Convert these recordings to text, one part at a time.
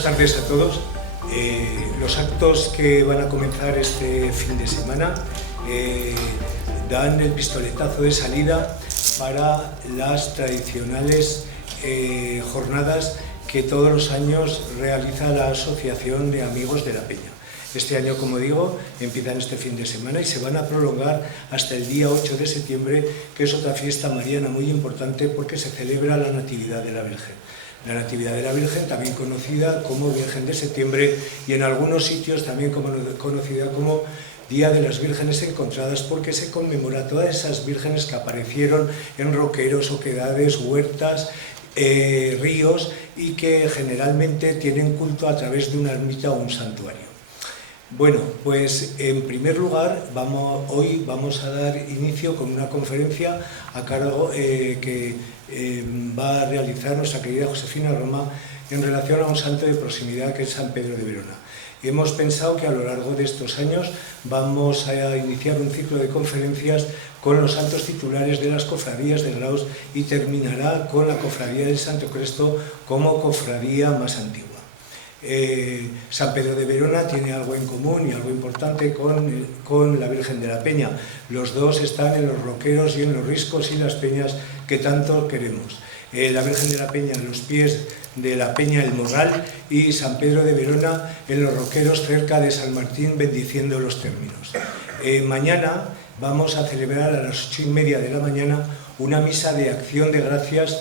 Buenas tardes a todos. Los actos que van a comenzar este fin de semana dan el pistoletazo de salida para las tradicionales jornadas que todos los años realiza la Asociación de Amigos de la Peña. Este año, como digo, empiezan este fin de semana y se van a prolongar hasta el día 8 de septiembre, que es otra fiesta mariana muy importante porque se celebra la Natividad de la Virgen. La Natividad de la Virgen, también conocida como Virgen de Septiembre, y en algunos sitios también conocida como Día de las Vírgenes Encontradas, porque se conmemora todas esas vírgenes que aparecieron en roqueros, oquedades, huertas, ríos, y que generalmente tienen culto a través de una ermita o un santuario. Bueno, pues en primer lugar, hoy vamos a dar inicio con una conferencia a cargo que va a realizar nuestra querida Josefina Roma en relación a un santo de proximidad que es San Pedro de Verona. Hemos pensado que a lo largo de estos años vamos a iniciar un ciclo de conferencias con los santos titulares de las cofradías de Graus y terminará con la cofradía del Santo Cristo como cofradía más antigua. San Pedro de Verona tiene algo en común y algo importante con la Virgen de la Peña. Los dos están en los roqueros y en los riscos y las peñas que tanto queremos. La Virgen de la Peña en los pies de la Peña El Morral y San Pedro de Verona en los roqueros cerca de San Martín, bendiciendo los términos. Mañana vamos a celebrar a las 8:30 de la mañana una misa de acción de gracias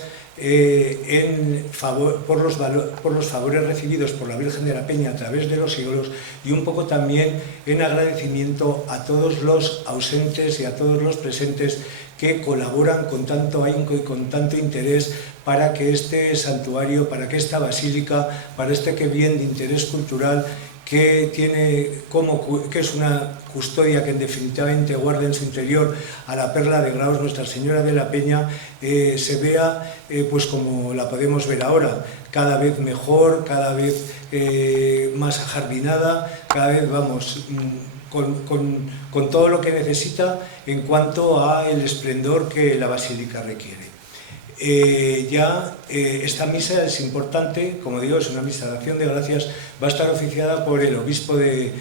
por los favores recibidos por la Virgen de la Peña a través de los siglos, y un poco también en agradecimiento a todos los ausentes y a todos los presentes que colaboran con tanto ahínco y con tanto interés para que este santuario, para que esta basílica, para este que bien de interés cultural que es una custodia que definitivamente guarda en su interior a la perla de Graus, Nuestra Señora de la Peña, se vea pues como la podemos ver ahora, cada vez mejor, cada vez más ajardinada, cada vez con todo lo que necesita en cuanto a el esplendor que la basílica requiere. Esta misa es importante, como digo, es una misa de acción de gracias, va a estar oficiada por el obispo de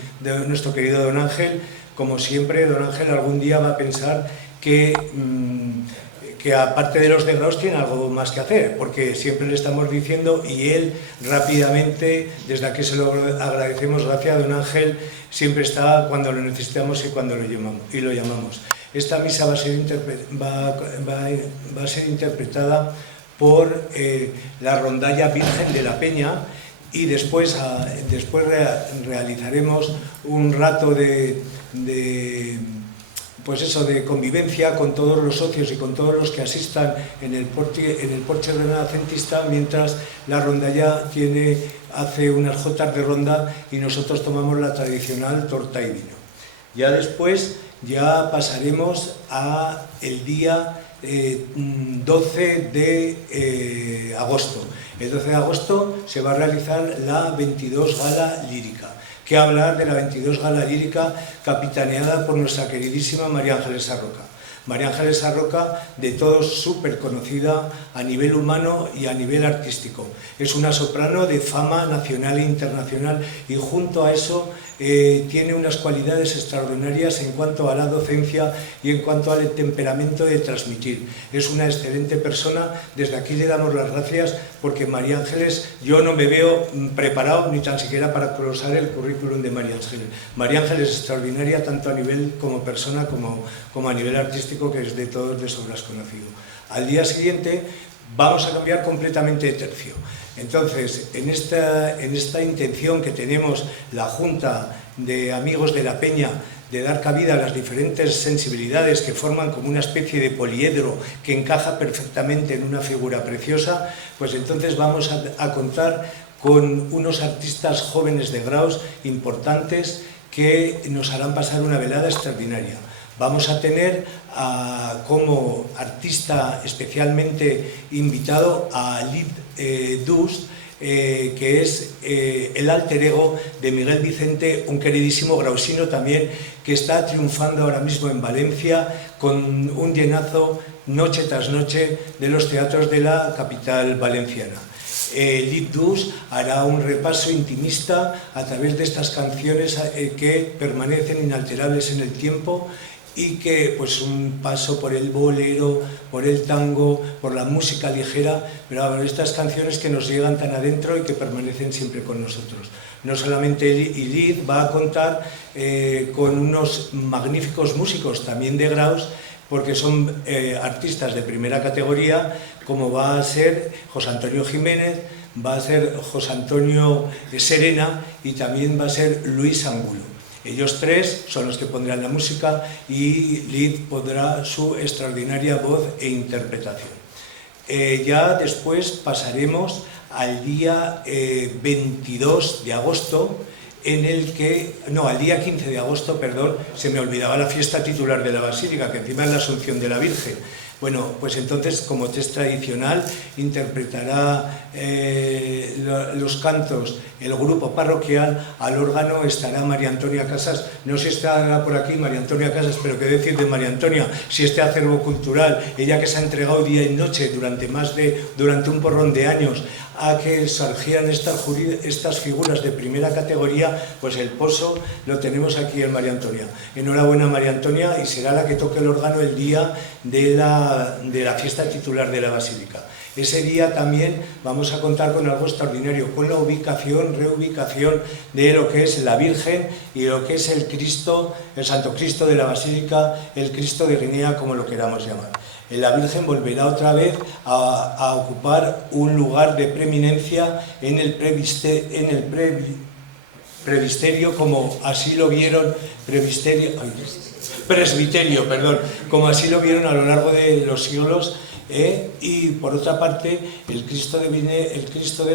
nuestro querido don Ángel. Como siempre, don Ángel algún día va a pensar que aparte de los de Graus tiene algo más que hacer, porque siempre le estamos diciendo, y él rápidamente, desde aquí se lo agradecemos, gracias a don Ángel, siempre está cuando lo necesitamos y cuando lo llamamos. Esta misa va a ser interpretada por la rondalla Virgen de la Peña, y después realizaremos un rato de convivencia con todos los socios y con todos los que asistan en el porche renacentista, mientras la rondalla hace unas jotas de ronda y nosotros tomamos la tradicional torta y vino. Ya después pasaremos a el día 12 de agosto. El 12 de agosto se va a realizar la 22 Gala Lírica. ¿Qué hablar de la 22 Gala Lírica capitaneada por nuestra queridísima María Ángeles Sarroca? María Ángeles Sarroca, de todos súper conocida a nivel humano y a nivel artístico. Es una soprano de fama nacional e internacional, y junto a eso tiene unas cualidades extraordinarias en cuanto a la docencia y en cuanto al temperamento de transmitir. Es una excelente persona. Desde aquí le damos las gracias, porque María Ángeles, yo no me veo preparado ni tan siquiera para glosar el currículum de María Ángeles. María Ángeles es extraordinaria tanto a nivel como persona como a nivel artístico, que es de todos de sobras conocido. Al día siguiente vamos a cambiar completamente de tercio. Entonces, en esta intención que tenemos la Junta de Amigos de la Peña de dar cabida a las diferentes sensibilidades que forman como una especie de poliedro que encaja perfectamente en una figura preciosa, pues entonces vamos a contar con unos artistas jóvenes de Graus importantes que nos harán pasar una velada extraordinaria. Vamos a tener como artista especialmente invitado a Lid Dust, que es el alter ego de Miguel Vicente, un queridísimo grausino también, que está triunfando ahora mismo en Valencia con un llenazo noche tras noche de los teatros de la capital valenciana. Lid Dus hará un repaso intimista a través de estas canciones que permanecen inalterables en el tiempo y que pues un paso por el bolero, por el tango, por la música ligera, pero estas canciones que nos llegan tan adentro y que permanecen siempre con nosotros. No solamente Lid va a contar con unos magníficos músicos también de Graus, porque son artistas de primera categoría, como va a ser José Antonio Jiménez, va a ser José Antonio Serena y también va a ser Luis Angulo. Ellos tres son los que pondrán la música y Lid pondrá su extraordinaria voz e interpretación. Ya después pasaremos al día 22 de agosto, en el que, no, al día 15 de agosto, perdón, se me olvidaba la fiesta titular de la Basílica, que encima es la Asunción de la Virgen. Bueno, pues entonces, como es tradicional, interpretará los cantos el grupo parroquial, al órgano estará María Antonia Casas. No sé si estará por aquí María Antonia Casas, pero qué decir de María Antonia, si este acervo cultural, ella que se ha entregado día y noche durante un porrón de años a que surgieran estas figuras de primera categoría, pues el pozo lo tenemos aquí en María Antonia. Enhorabuena María Antonia, y será la que toque el órgano el día de la fiesta titular de la Basílica. Ese día también vamos a contar con algo extraordinario, con la reubicación de lo que es la Virgen y lo que es el Cristo, el Santo Cristo de la Basílica, el Cristo de Guinea, como lo queramos llamar. La Virgen volverá otra vez a ocupar un lugar de preeminencia en el presbiterio, como así lo vieron, presbiterio, perdón, como así lo vieron a lo largo de los siglos. Y por otra parte, el Cristo de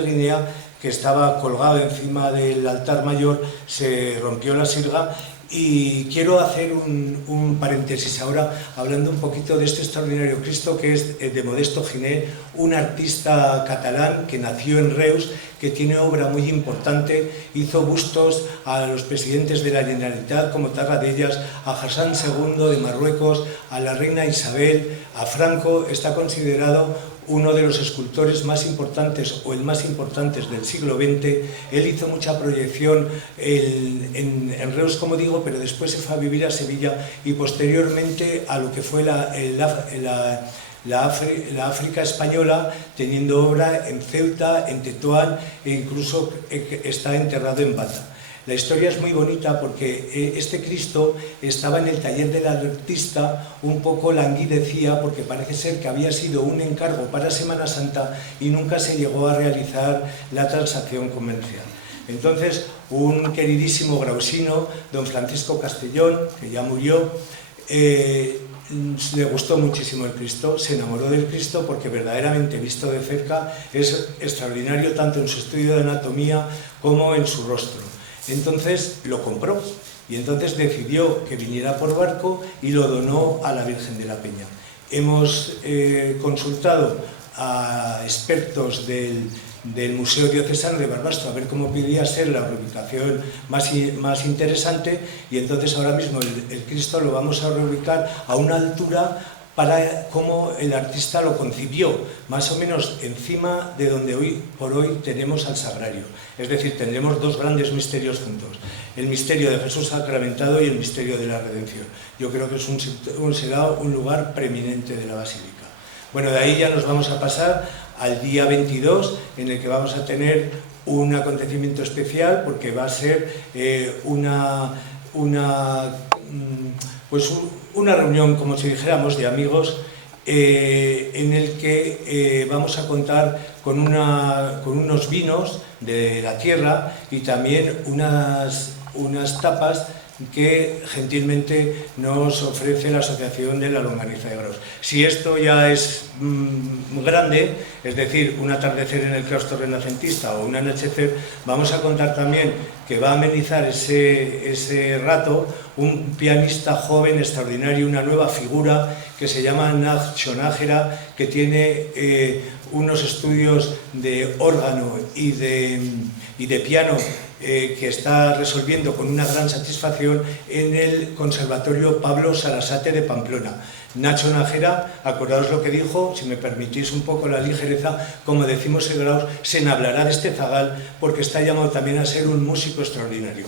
Guinea, que estaba colgado encima del altar mayor, se rompió la sirga. Y quiero hacer un paréntesis ahora, hablando un poquito de este extraordinario Cristo, que es de Modesto Giné, un artista catalán que nació en Reus, que tiene obra muy importante, hizo bustos a los presidentes de la Generalitat, como Tarradellas, a Hassan II de Marruecos, a la reina Isabel, a Franco. Está considerado uno de los escultores más importantes o el más importante del siglo XX. Él hizo mucha proyección en Reus, como digo, pero después se fue a vivir a Sevilla y posteriormente a lo que fue la África española, teniendo obra en Ceuta, en Tetuán e incluso está enterrado en Bata. La historia es muy bonita porque este Cristo estaba en el taller del artista, un poco languidecía, porque parece ser que había sido un encargo para Semana Santa y nunca se llegó a realizar la transacción comercial. Entonces, un queridísimo grausino, don Francisco Castellón, que ya murió, le gustó muchísimo el Cristo, se enamoró del Cristo porque verdaderamente visto de cerca es extraordinario tanto en su estudio de anatomía como en su rostro. Entonces lo compró y entonces decidió que viniera por barco y lo donó a la Virgen de la Peña. Hemos consultado a expertos del Museo Diocesano de Barbastro a ver cómo podría ser la reubicación más interesante, y entonces ahora mismo el Cristo lo vamos a reubicar a una altura para cómo el artista lo concibió, más o menos encima de donde hoy por hoy tenemos al Sagrario. Es decir, tendremos dos grandes misterios juntos, el misterio de Jesús sacramentado y el misterio de la redención. Yo creo que será un lugar preeminente de la Basílica. Bueno, de ahí ya nos vamos a pasar al día 22, en el que vamos a tener un acontecimiento especial, porque va a ser una reunión, como si dijéramos, de amigos, en el que vamos a contar con unos vinos de la tierra y también unas tapas que gentilmente nos ofrece la Asociación de la Longaniza de Graus. Si esto ya es grande, es decir, un atardecer en el claustro renacentista o un anochecer, vamos a contar también que va a amenizar ese rato un pianista joven extraordinario, una nueva figura que se llama Nacho Nájera, que tiene unos estudios de órgano y de piano que está resolviendo con una gran satisfacción en el Conservatorio Pablo Sarasate de Pamplona. Nacho Nájera, acordaos lo que dijo, si me permitís un poco la ligereza, como decimos en Graus, se enhablará de este zagal porque está llamado también a ser un músico extraordinario.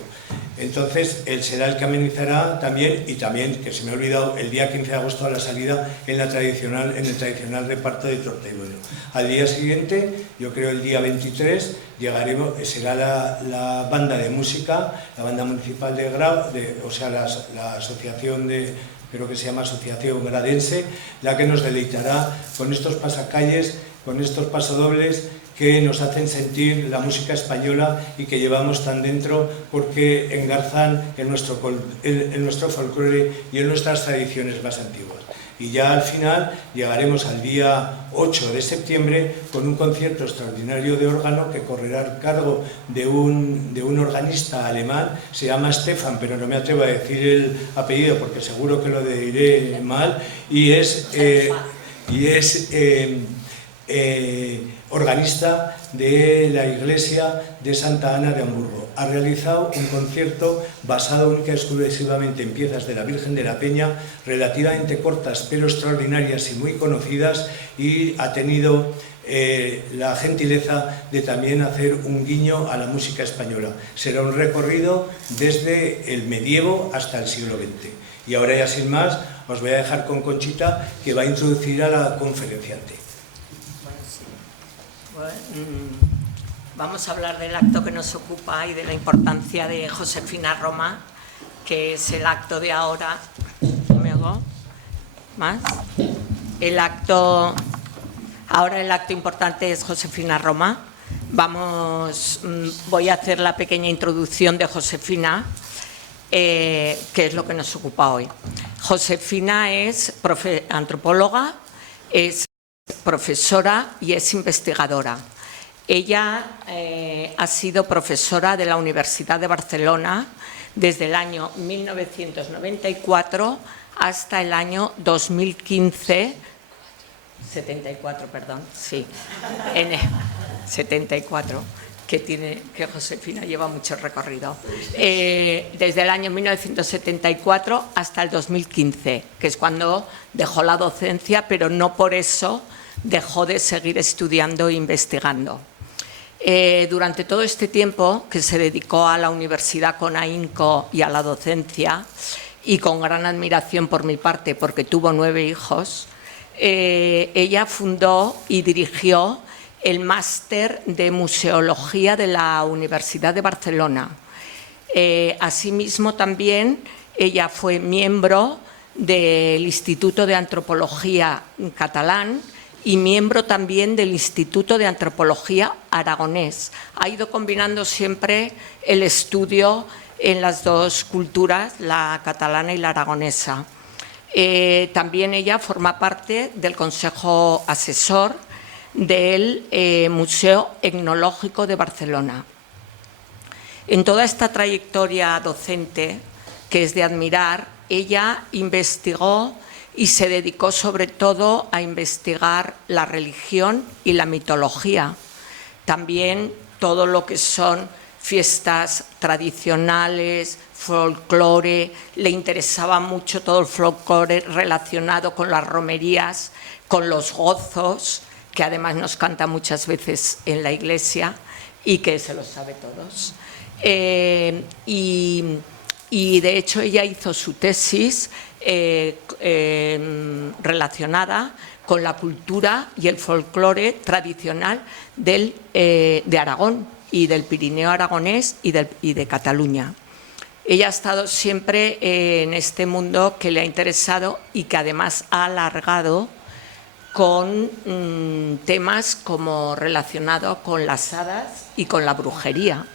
Entonces, él será el que amenizará también, y también, que se me ha olvidado, el día 15 de agosto a la salida en el tradicional reparto de torta y bueno. Al día siguiente, yo creo el día 23, llegaremos, será la banda de música, la banda municipal de Grau, o sea, la asociación de... creo que se llama Asociación Gradense, la que nos deleitará con estos pasacalles, con estos pasodobles que nos hacen sentir la música española y que llevamos tan dentro porque engarzan en nuestro folclore y en nuestras tradiciones más antiguas. Y ya al final llegaremos al día 8 de septiembre con un concierto extraordinario de órgano que correrá a cargo de un organista alemán, se llama Stefan, pero no me atrevo a decir el apellido porque seguro que lo diré mal, y es organista de la iglesia de Santa Ana de Hamburgo. Ha realizado un concierto basado única y exclusivamente en piezas de la Virgen de la Peña, relativamente cortas pero extraordinarias y muy conocidas, y ha tenido la gentileza de también hacer un guiño a la música española. Será un recorrido desde el medievo hasta el siglo XX. Y ahora ya sin más, os voy a dejar con Conchita, que va a introducir a la conferenciante. Vamos a hablar del acto que nos ocupa y de la importancia de Josefina Roma, que es el acto de ahora. ¿Me oigo? ¿Más? Ahora el acto importante es Josefina Roma. Voy a hacer la pequeña introducción de Josefina, que es lo que nos ocupa hoy. Josefina es antropóloga, es profesora y es investigadora. Ella ha sido profesora de la Universidad de Barcelona desde el año 1994 hasta el año 2015, 74, perdón, sí, 74, que Josefina lleva mucho recorrido. Desde el año 1974 hasta el 2015, que es cuando dejó la docencia, pero no por eso dejó de seguir estudiando e investigando. Durante todo este tiempo que se dedicó a la universidad con ahínco y a la docencia, y con gran admiración por mi parte porque tuvo 9 hijos, ella fundó y dirigió el máster de museología de la Universidad de Barcelona. Asimismo también ella fue miembro del Instituto de Antropología catalán y miembro también del Instituto de Antropología aragonés. Ha ido combinando siempre el estudio en las dos culturas, la catalana y la aragonesa. También ella forma parte del Consejo Asesor del Museo Etnológico de Barcelona. En toda esta trayectoria docente, que es de admirar, ella investigó y se dedicó sobre todo a investigar la religión y la mitología. También todo lo que son fiestas tradicionales, folclore, le interesaba mucho todo el folclore relacionado con las romerías, con los gozos, que además nos canta muchas veces en la iglesia y que se lo sabe todos. Y de hecho ella hizo su tesis relacionada con la cultura y el folclore tradicional de Aragón y del Pirineo aragonés y de Cataluña. Ella ha estado siempre en este mundo que le ha interesado y que además ha alargado con temas como relacionados con las hadas y con la brujería.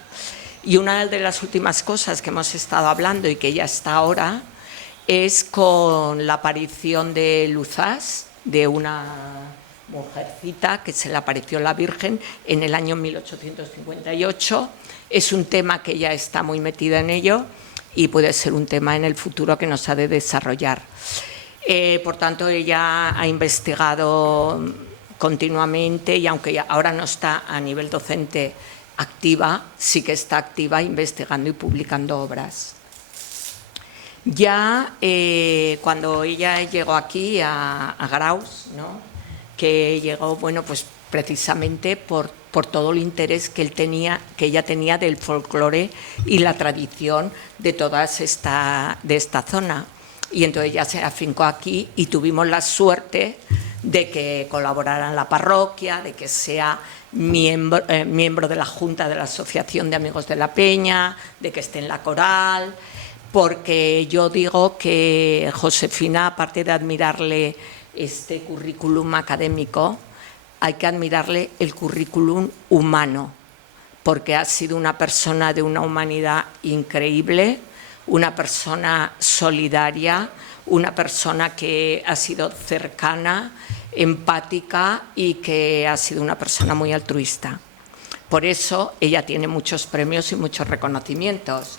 Y una de las últimas cosas que hemos estado hablando y que ya está ahora es con la aparición de Luzás, de una mujercita que se le apareció la Virgen en el año 1858. Es un tema que ella está muy metida en ello y puede ser un tema en el futuro que nos ha de desarrollar. Por tanto, ella ha investigado continuamente y aunque ahora no está a nivel docente, activa, sí que está activa investigando y publicando obras. Ya cuando ella llegó aquí a Graus, ¿no?, que llegó, bueno, pues precisamente por todo el interés que ella tenía del folclore y la tradición de toda esta zona. Y entonces ella se afincó aquí y tuvimos la suerte de que colaborara en la parroquia, de que sea miembro de la Junta de la Asociación de Amigos de la Peña, de que esté en la coral, porque yo digo que Josefina, aparte de admirarle este currículum académico, hay que admirarle el currículum humano, porque ha sido una persona de una humanidad increíble, una persona solidaria, una persona que ha sido cercana, empática y que ha sido una persona muy altruista. Por eso ella tiene muchos premios y muchos reconocimientos.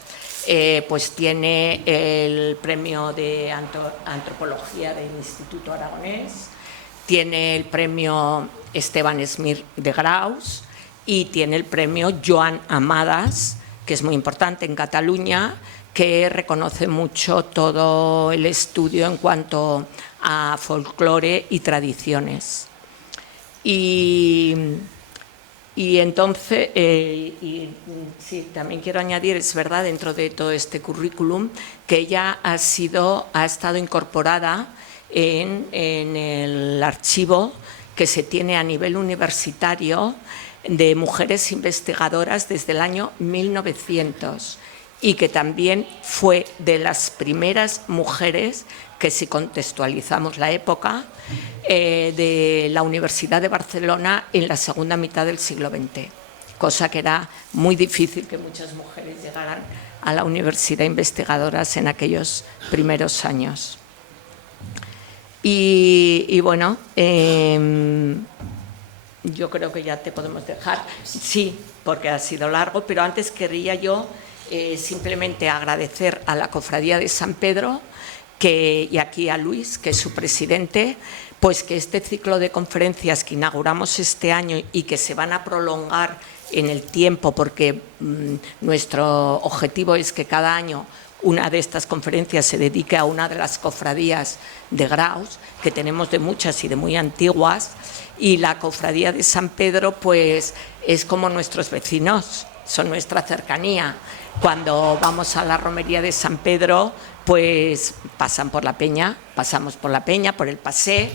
Pues tiene el premio de antropología del Instituto Aragonés, tiene el premio Esteban Smith de Graus y tiene el premio Joan Amades, que es muy importante en Cataluña, que reconoce mucho todo el estudio en cuanto a folclore y tradiciones. Y entonces, sí, también quiero añadir, es verdad, dentro de todo este currículum, que ella ha estado incorporada en el archivo que se tiene a nivel universitario de mujeres investigadoras desde el año 1900 y que también fue de las primeras mujeres que, si contextualizamos la época, de la Universidad de Barcelona en la segunda mitad del siglo XX, cosa que era muy difícil que muchas mujeres llegaran a la universidad investigadoras en aquellos primeros años. Y bueno, yo creo que ya te podemos dejar. Sí, porque ha sido largo, pero antes querría yo simplemente agradecer a la Cofradía de San Pedro y aquí a Luis, que es su presidente, pues que este ciclo de conferencias que inauguramos este año y que se van a prolongar en el tiempo, porque nuestro objetivo es que cada año una de estas conferencias se dedique a una de las cofradías de Graus, que tenemos de muchas y de muy antiguas, y la Cofradía de San Pedro pues es como nuestros vecinos, son nuestra cercanía. Cuando vamos a la romería de San Pedro, pues pasamos por la peña, por el pasé,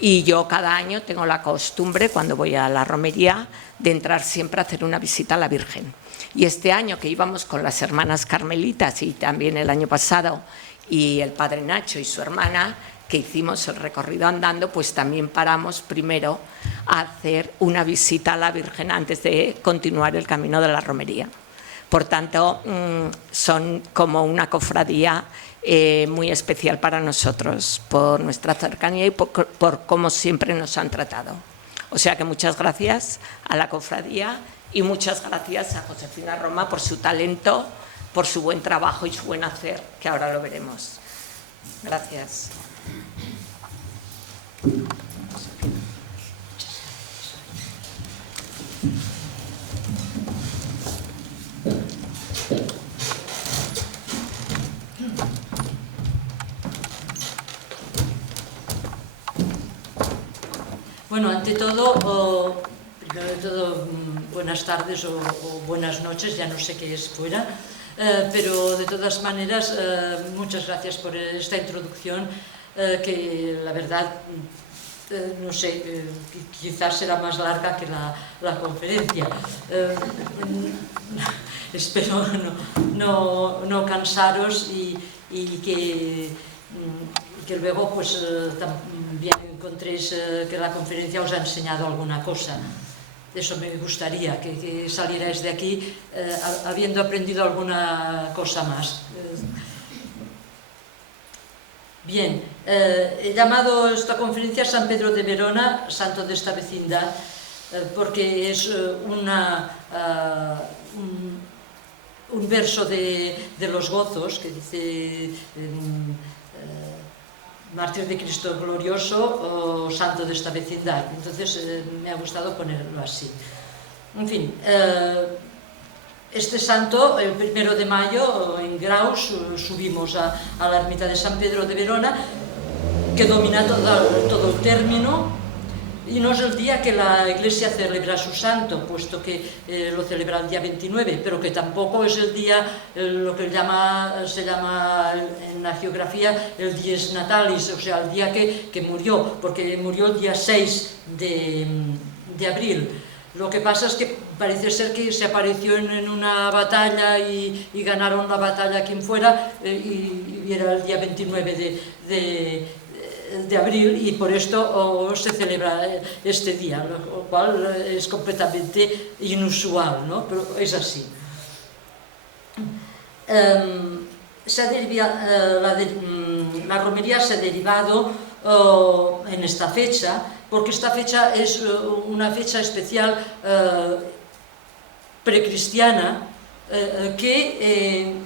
y yo cada año tengo la costumbre, cuando voy a la romería, de entrar siempre a hacer una visita a la Virgen. Y este año que íbamos con las hermanas carmelitas y también el año pasado, y el padre Nacho y su hermana, que hicimos el recorrido andando, pues también paramos primero a hacer una visita a la Virgen antes de continuar el camino de la romería. Por tanto, son como una cofradía muy especial para nosotros, por nuestra cercanía y por cómo siempre nos han tratado. O sea que muchas gracias a la cofradía y muchas gracias a Josefina Roma por su talento, por su buen trabajo y su buen hacer, que ahora lo veremos. Gracias. Bueno, ante todo, primero de todo, buenas tardes o buenas noches, ya no sé qué es fuera, pero de todas maneras, muchas gracias por esta introducción, que la verdad, no sé, quizás será más larga que la conferencia. Espero no cansaros y que luego pues también encontréis que la conferencia os ha enseñado alguna cosa. Eso me gustaría, que salierais de aquí habiendo aprendido alguna cosa más. Bien, he llamado esta conferencia San Pedro de Verona, santo de esta vecindad, porque es un verso de los gozos que dice mártir de Cristo glorioso o santo de esta vecindad. Entonces me ha gustado ponerlo así. En fin, Este santo, el 1 de mayo, en Graus, subimos a la ermita de San Pedro de Verona, que domina todo el término, y no es el día que la Iglesia celebra su santo, puesto que lo celebra el día 29, pero que tampoco es el día, lo que se llama en la geografía el dies natalis, o sea, el día que murió, porque murió el día 6 de abril. Lo que pasa es que parece ser que se apareció en una batalla y ganaron la batalla quien fuera, y era el día 29 de abril, y por esto se celebra este día, lo cual es completamente inusual, ¿no? Pero es así. La romería se ha derivado en esta fecha, porque esta fecha es una fecha especial precristiana que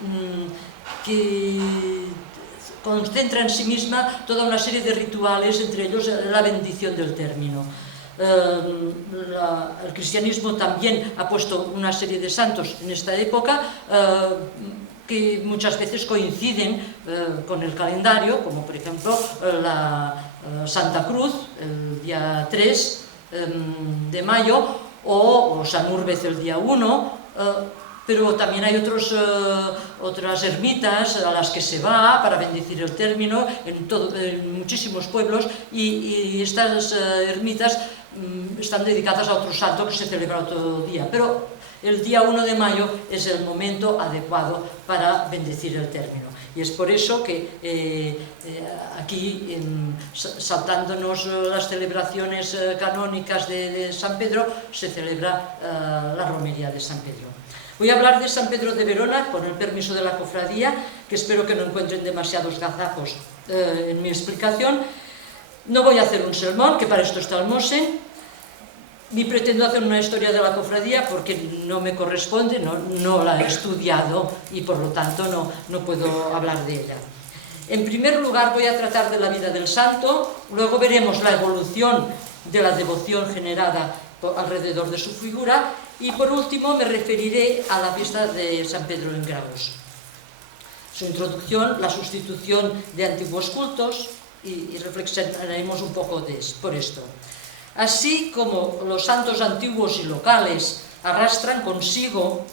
concentra en sí misma toda una serie de rituales, entre ellos la bendición del término. El cristianismo también ha puesto una serie de santos en esta época que muchas veces coinciden con el calendario, como por ejemplo la Santa Cruz, el día 3 de mayo, o San Urbez el día 1, pero también hay otras ermitas a las que se va para bendecir el término en muchísimos pueblos, y estas ermitas están dedicadas a otro santo que se celebra otro día, pero el día 1 de mayo es el momento adecuado para bendecir el término. Y es por eso que aquí, saltándonos las celebraciones canónicas de San Pedro, se celebra la romería de San Pedro. Voy a hablar de San Pedro de Verona, con el permiso de la cofradía, que espero que no encuentren demasiados gazapos en mi explicación. No voy a hacer un sermón, que para esto está el Mosen, ni pretendo hacer una historia de la cofradía, porque no me corresponde, no la he estudiado y por lo tanto no puedo hablar de ella. En primer lugar voy a tratar de la vida del santo, luego veremos la evolución de la devoción generada alrededor de su figura, y por último me referiré a la fiesta de San Pedro en Graus. Su introducción, la sustitución de antiguos cultos, y reflexionaremos un poco por esto. Así como los santos antiguos y locales arrastran consigo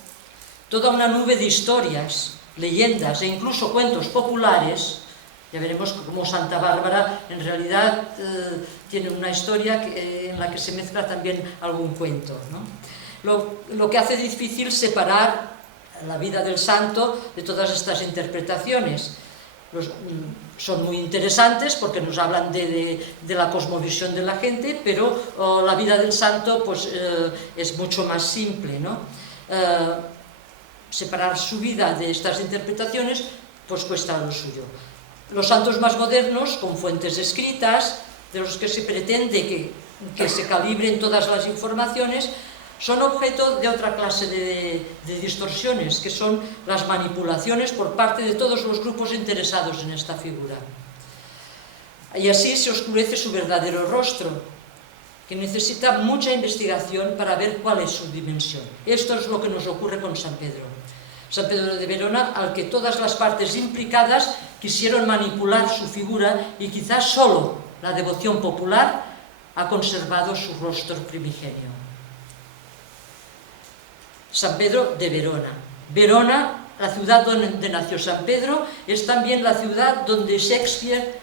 toda una nube de historias, leyendas e incluso cuentos populares, ya veremos cómo Santa Bárbara en realidad tiene una historia en la que se mezcla también algún cuento, ¿no? Lo que hace difícil separar la vida del santo de todas estas interpretaciones. Son muy interesantes porque nos hablan de la cosmovisión de la gente, pero la vida del santo pues, es mucho más simple, ¿no? Separar su vida de estas interpretaciones pues cuesta lo suyo. Los santos más modernos, con fuentes escritas, de los que se pretende que se calibren todas las informaciones, son objeto de otra clase de distorsiones, que son las manipulaciones por parte de todos los grupos interesados en esta figura. Y así se oscurece su verdadero rostro, que necesita mucha investigación para ver cuál es su dimensión. Esto es lo que nos ocurre con San Pedro. San Pedro de Verona, al que todas las partes implicadas quisieron manipular su figura, y quizás solo la devoción popular ha conservado su rostro primigenio. San Pedro de Verona. Verona, la ciudad donde nació San Pedro, es también la ciudad donde Shakespeare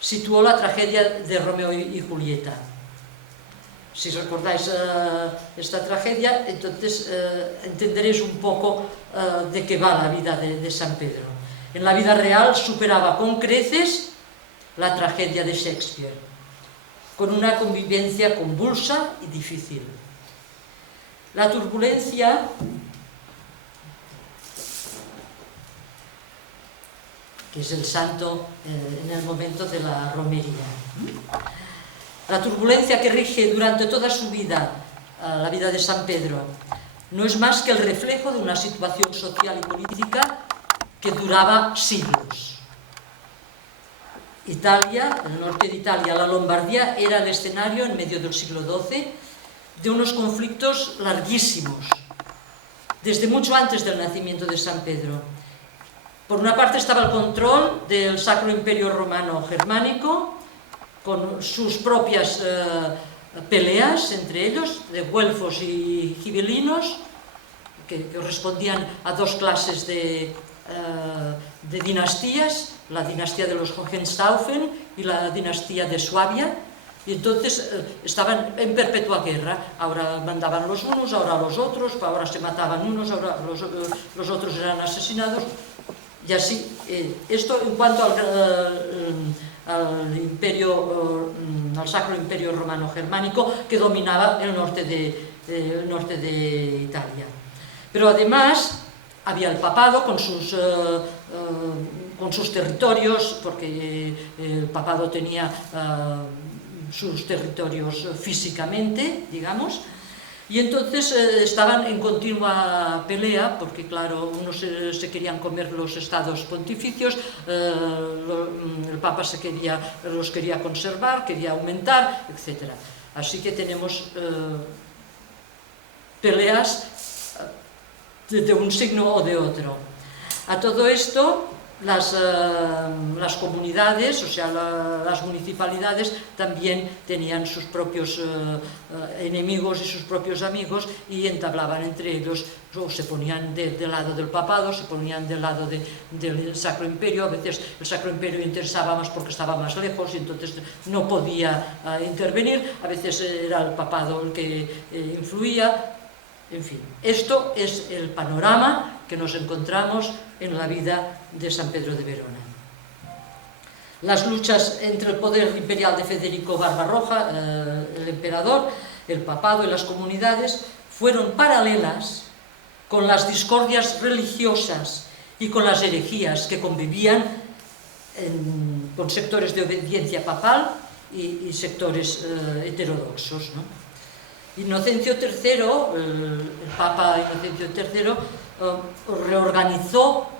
situó la tragedia de Romeo y Julieta. Si recordáis esta tragedia, entonces entenderéis un poco de qué va la vida de San Pedro. En la vida real superaba con creces la tragedia de Shakespeare, con una convivencia convulsa y difícil. La turbulencia que es el santo en el momento de la romería. La turbulencia que rige durante toda su vida, la vida de San Pedro, no es más que el reflejo de una situación social y política que duraba siglos. Italia, el norte de Italia, la Lombardía, era el escenario en medio del siglo XII de unos conflictos larguísimos, desde mucho antes del nacimiento de San Pedro. Por una parte estaba el control del Sacro Imperio Romano Germánico, con sus propias peleas entre ellos, de güelfos y gibelinos, que correspondían a dos clases de dinastías, la dinastía de los Hohenstaufen y la dinastía de Suabia, y entonces estaban en perpetua guerra. Ahora mandaban los unos, ahora los otros, ahora se mataban unos, ahora los otros eran asesinados, y así. Esto en cuanto al imperio, al Sacro Imperio Romano Germánico, que dominaba el norte de Italia. Pero además había el papado con sus territorios, porque el papado tenía sus territorios físicamente, digamos, y entonces estaban en continua pelea, porque claro, unos se querían comer los estados pontificios, el Papa los quería conservar, quería aumentar, etc. Así que tenemos peleas de un signo o de otro. A todo esto, las comunidades, o sea, las municipalidades, también tenían sus propios enemigos y sus propios amigos, y entablaban entre ellos, o se ponían del lado del papado, se ponían del lado del Sacro Imperio. A veces el Sacro Imperio interesaba más porque estaba más lejos y entonces no podía intervenir. A veces era el papado el que influía. En fin, esto es el panorama que nos encontramos en la vida de San Pedro de Verona. Las luchas entre el poder imperial de Federico Barbarroja, el emperador, el papado y las comunidades fueron paralelas con las discordias religiosas y con las herejías que convivían con sectores de obediencia papal y sectores heterodoxos, ¿no? Inocencio III, el Papa Inocencio III, reorganizó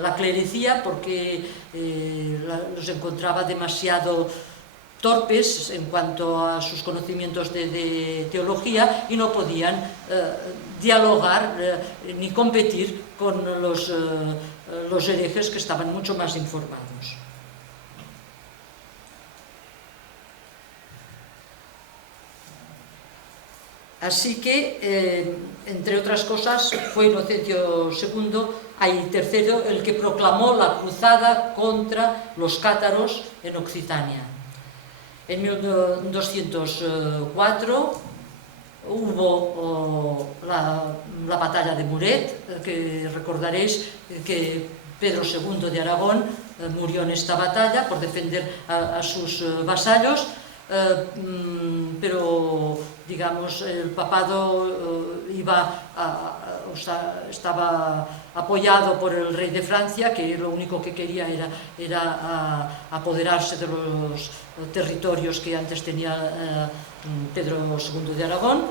la clerecía porque los encontraba demasiado torpes en cuanto a sus conocimientos de teología, y no podían dialogar ni competir con los herejes, que estaban mucho más informados. Así que, entre otras cosas, fue Inocencio III el que proclamó la cruzada contra los cátaros en Occitania. En 1204 hubo la batalla de Muret, que recordaréis que Pedro II de Aragón murió en esta batalla por defender a sus vasallos. Pero digamos el papado estaba apoyado por el rey de Francia, que lo único que quería era apoderarse de los territorios que antes tenía Pedro II de Aragón.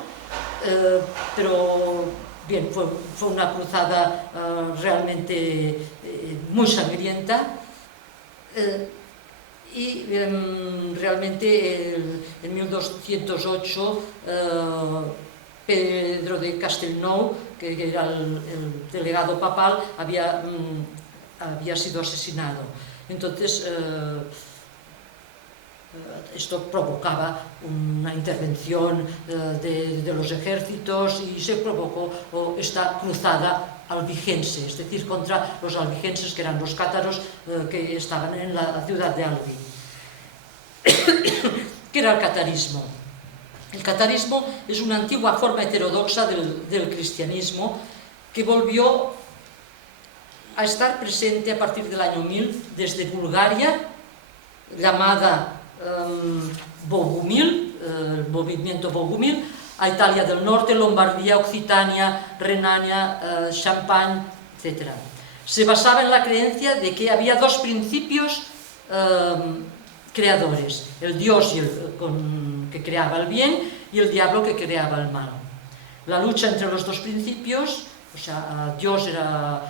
Pero bien, fue una cruzada realmente muy sangrienta. Y realmente en 1208 Pedro de Castelnau, que era el delegado papal, había sido asesinado. Entonces esto provocaba una intervención de los ejércitos, y se provocó esta cruzada albigense, es decir, contra los albigenses, que eran los cátaros que estaban en la ciudad de Albi. ¿Qué era el catarismo? El catarismo es una antigua forma heterodoxa del cristianismo que volvió a estar presente a partir del año 1000 desde Bulgaria, llamada Bogumil, el movimiento Bogumil, a Italia del Norte, Lombardía, Occitania, Renania, Champagne, etc. Se basaba en la creencia de que había dos principios creadores: el Dios que creaba el bien, y el diablo que creaba el mal. La lucha entre los dos principios, o sea, Dios era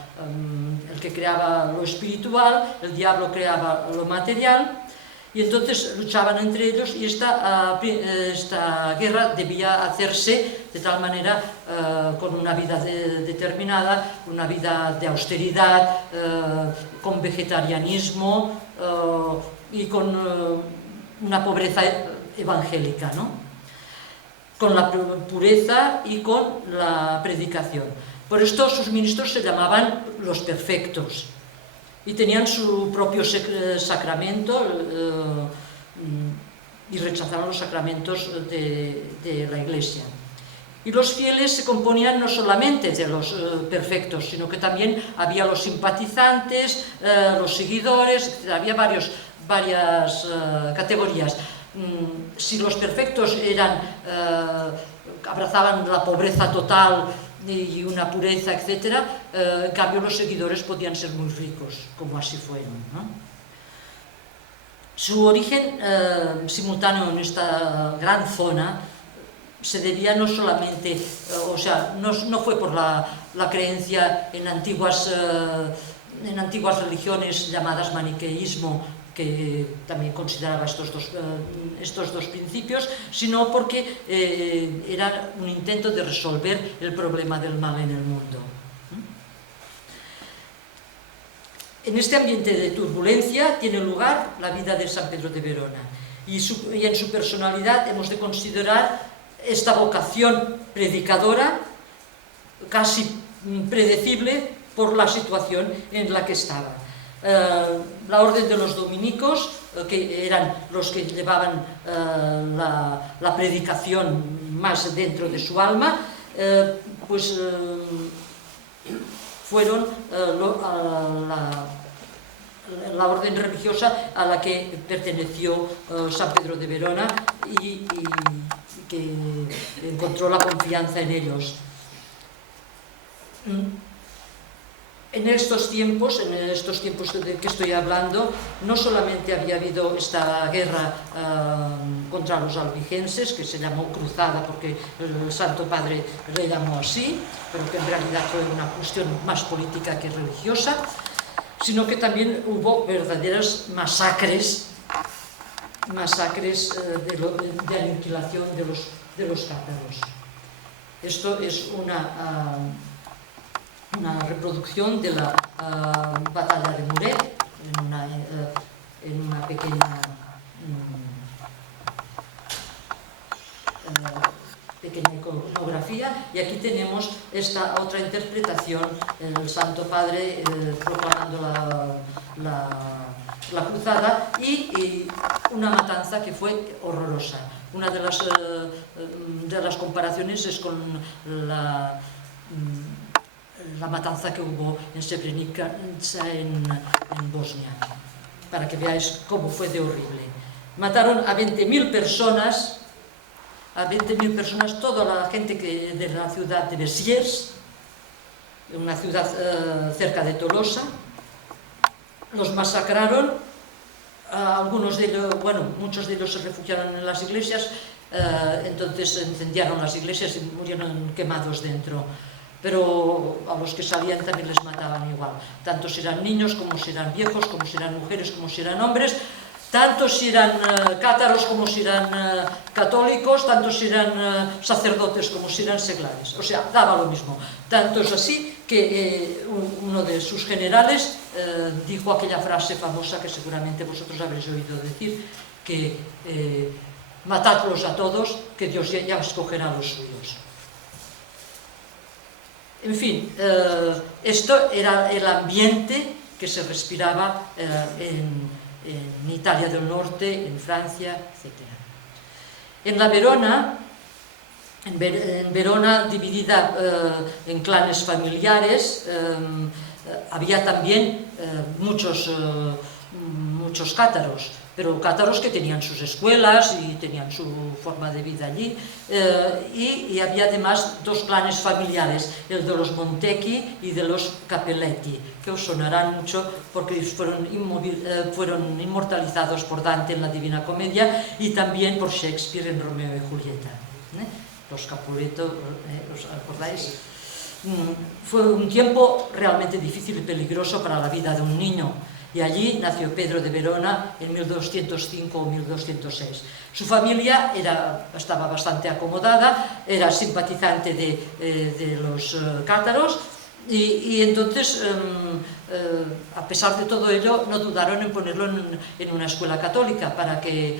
el que creaba lo espiritual, el diablo creaba lo material, y entonces luchaban entre ellos, y esta guerra debía hacerse de tal manera con una vida determinada, una vida de austeridad, con vegetarianismo y con una pobreza evangélica, ¿no? Con la pureza y con la predicación. Por esto sus ministros se llamaban los perfectos y tenían su propio sacramento y rechazaban los sacramentos de la Iglesia. Y los fieles se componían no solamente de los perfectos, sino que también había los simpatizantes, los seguidores, etc. Había varias categorías. Si los perfectos abrazaban la pobreza total y una pureza, etc., en cambio los seguidores podían ser muy ricos, como así fueron, ¿no? Su origen simultáneo en esta gran zona se debía no solamente, o sea, no fue por la creencia en antiguas religiones llamadas maniqueísmo, que también consideraba estos dos principios, sino porque era un intento de resolver el problema del mal en el mundo. En este ambiente de turbulencia tiene lugar la vida de San Pedro de Verona, y en su personalidad hemos de considerar esta vocación predicadora casi predecible por la situación en la que estaba. La orden de los dominicos, que eran los que llevaban la predicación más dentro de su alma, pues fueron la orden religiosa a la que perteneció San Pedro de Verona y que encontró la confianza en ellos. En estos tiempos de que estoy hablando, no solamente había habido esta guerra contra los albigenses, que se llamó cruzada porque el Santo Padre le llamó así, pero que en realidad fue una cuestión más política que religiosa, sino que también hubo verdaderas masacres de aniquilación de los cátaros. Esto es una reproducción de la batalla de Muret en una pequeña iconografía, y aquí tenemos esta otra interpretación, el Santo Padre proclamando la cruzada y una matanza que fue horrorosa. Una de las comparaciones es con la matanza que hubo en Srebrenica, en Bosnia, para que veáis cómo fue de horrible. Mataron a 20.000 personas, toda la gente de la ciudad de Besiers, una ciudad cerca de Tolosa. Los masacraron, algunos de ellos, muchos de ellos se refugiaron en las iglesias, entonces incendiaron las iglesias y murieron quemados dentro. Pero a los que salían también les mataban igual, tanto si eran niños, como si eran viejos, como si eran mujeres, como si eran hombres, tanto si eran cátaros como si eran católicos, tanto si eran sacerdotes como si eran seglares, o sea, daba lo mismo. Tanto es así que uno de sus generales dijo aquella frase famosa que seguramente vosotros habréis oído decir, que matadlos a todos, que Dios ya escogerá a los suyos. En fin, esto era el ambiente que se respiraba en Italia del Norte, en Francia, etc. En Verona, dividida en clanes familiares, había también muchos cátaros, pero cátaros que tenían sus escuelas y tenían su forma de vida allí, y había además dos clanes familiares, el de los Montecchi y de los Capelletti, que os sonarán mucho porque fueron inmortalizados por Dante en la Divina Comedia y también por Shakespeare en Romeo y Julieta. Los Capuleto, ¿os acordáis? Fue un tiempo realmente difícil y peligroso para la vida de un niño. y allí nació Pedro de Verona en 1205 o 1206. Su familia estaba bastante acomodada, era simpatizante de los cátaros, y entonces, a pesar de todo ello, no dudaron en ponerlo en una escuela católica para que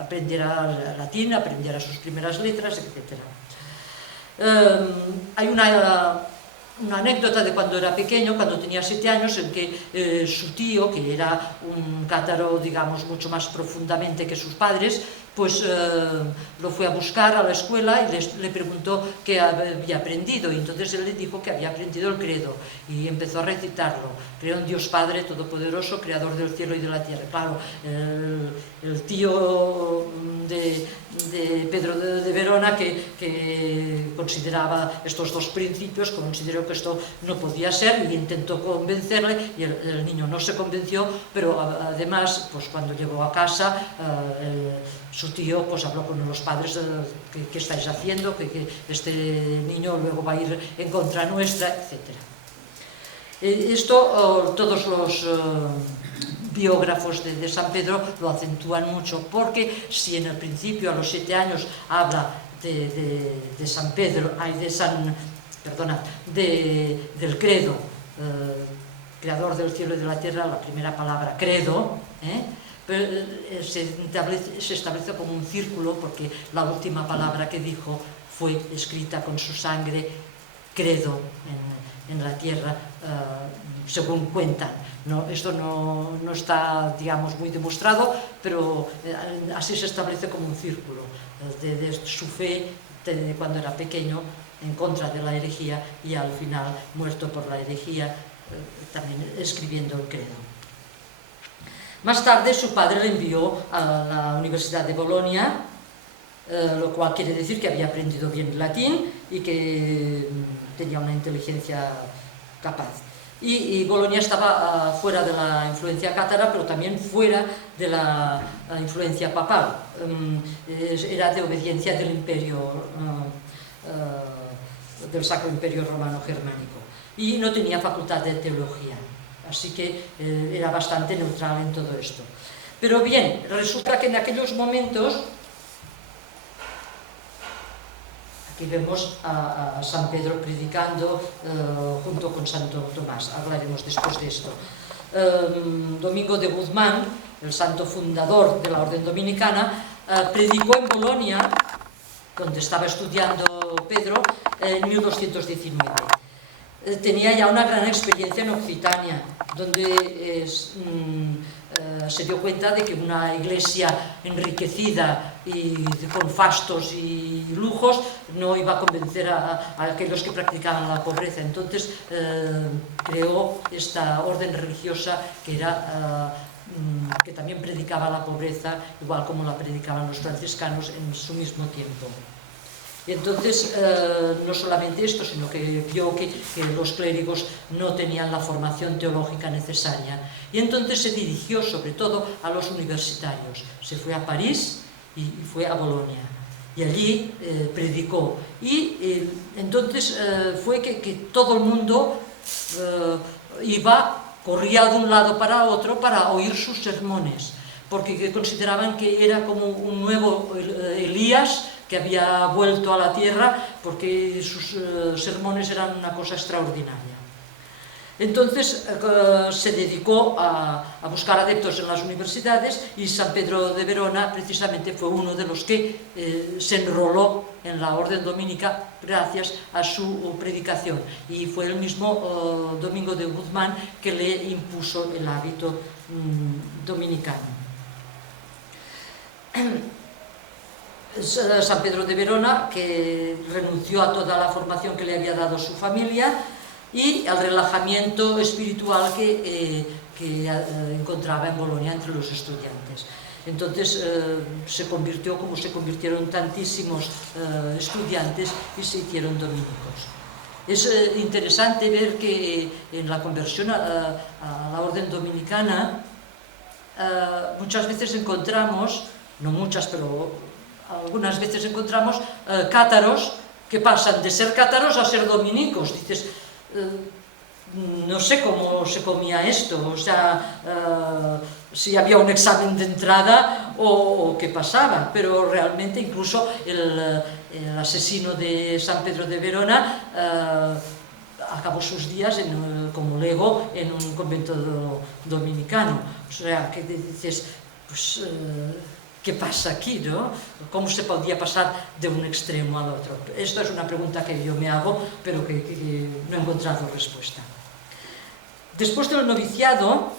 aprendiera latín, aprendiera sus primeras letras, etc. Hay una anécdota de cuando era pequeño, cuando tenía 7 años, en que su tío, que era un cátaro, digamos, mucho más profundamente que sus padres, pues lo fue a buscar a la escuela y le preguntó qué había aprendido, y entonces él le dijo que había aprendido el credo, y empezó a recitarlo. Creo en Dios Padre Todopoderoso, Creador del cielo y de la tierra. Claro, el tío de Pedro de Verona, que consideraba estos dos principios, consideró que esto no podía ser, y intentó convencerle, y el niño no se convenció, pero además, pues cuando llegó a casa, su tío pues habló con los padres, ¿qué estáis haciendo? Que este niño luego va a ir en contra nuestra, etc. Esto todos los biógrafos de San Pedro lo acentúan mucho, porque si en el principio a los 7 años habla de San Pedro, del credo, creador del cielo y de la tierra, la primera palabra credo, se establece como un círculo, porque la última palabra que dijo fue escrita con su sangre, credo, en la tierra, según cuentan. Esto no está, digamos, muy demostrado, pero así se establece como un círculo de su fe de cuando era pequeño en contra de la herejía, y al final muerto por la herejía, también escribiendo el credo. Más tarde su padre le envió a la Universidad de Bolonia, lo cual quiere decir que había aprendido bien el latín y que tenía una inteligencia capaz. Y Bolonia estaba fuera de la influencia cátara, pero también fuera de la influencia papal. Era de obediencia del imperio, del Sacro Imperio Romano Germánico, y no tenía facultad de teología. Así que era bastante neutral en todo esto. Pero bien, resulta que en aquellos momentos, aquí vemos a San Pedro predicando junto con Santo Tomás. Hablaremos después de esto. Domingo de Guzmán, el santo fundador de la Orden Dominicana, predicó en Bolonia, donde estaba estudiando Pedro, en 1219. Tenía ya una gran experiencia en Occitania, donde se dio cuenta de que una iglesia enriquecida y con fastos y lujos no iba a convencer a aquellos que practicaban la pobreza. Entonces creó esta orden religiosa que también predicaba la pobreza, igual como la predicaban los franciscanos en su mismo tiempo. Y entonces, no solamente esto, sino que vio que los clérigos no tenían la formación teológica necesaria. Y entonces se dirigió sobre todo a los universitarios. Se fue a París y fue a Bolonia. Y allí predicó. Y entonces fue que todo el mundo corría de un lado para otro para oír sus sermones, porque consideraban que era como un nuevo Elías que había vuelto a la tierra, porque sus sermones eran una cosa extraordinaria. Entonces se dedicó a buscar adeptos en las universidades, y San Pedro de Verona precisamente fue uno de los que se enroló en la orden dominica gracias a su predicación, y fue el mismo Domingo de Guzmán que le impuso el hábito dominicano. San Pedro de Verona, que renunció a toda la formación que le había dado su familia y al relajamiento espiritual que encontraba en Bolonia entre los estudiantes. Entonces se convirtió, como se convirtieron tantísimos estudiantes, y se hicieron dominicos. Es interesante ver que en la conversión a la orden dominicana muchas veces encontramos, no muchas, pero algunas veces encontramos cátaros que pasan de ser cátaros a ser dominicos. Dices, no sé cómo se comía esto, o sea, si había un examen de entrada o qué pasaba, pero realmente incluso el asesino de San Pedro de Verona acabó sus días como lego en un convento dominicano. O sea, que dices, pues, ¿qué pasa aquí, no? ¿Cómo se podía pasar de un extremo al otro? Esto es una pregunta que yo me hago, pero que no he encontrado respuesta. Después del noviciado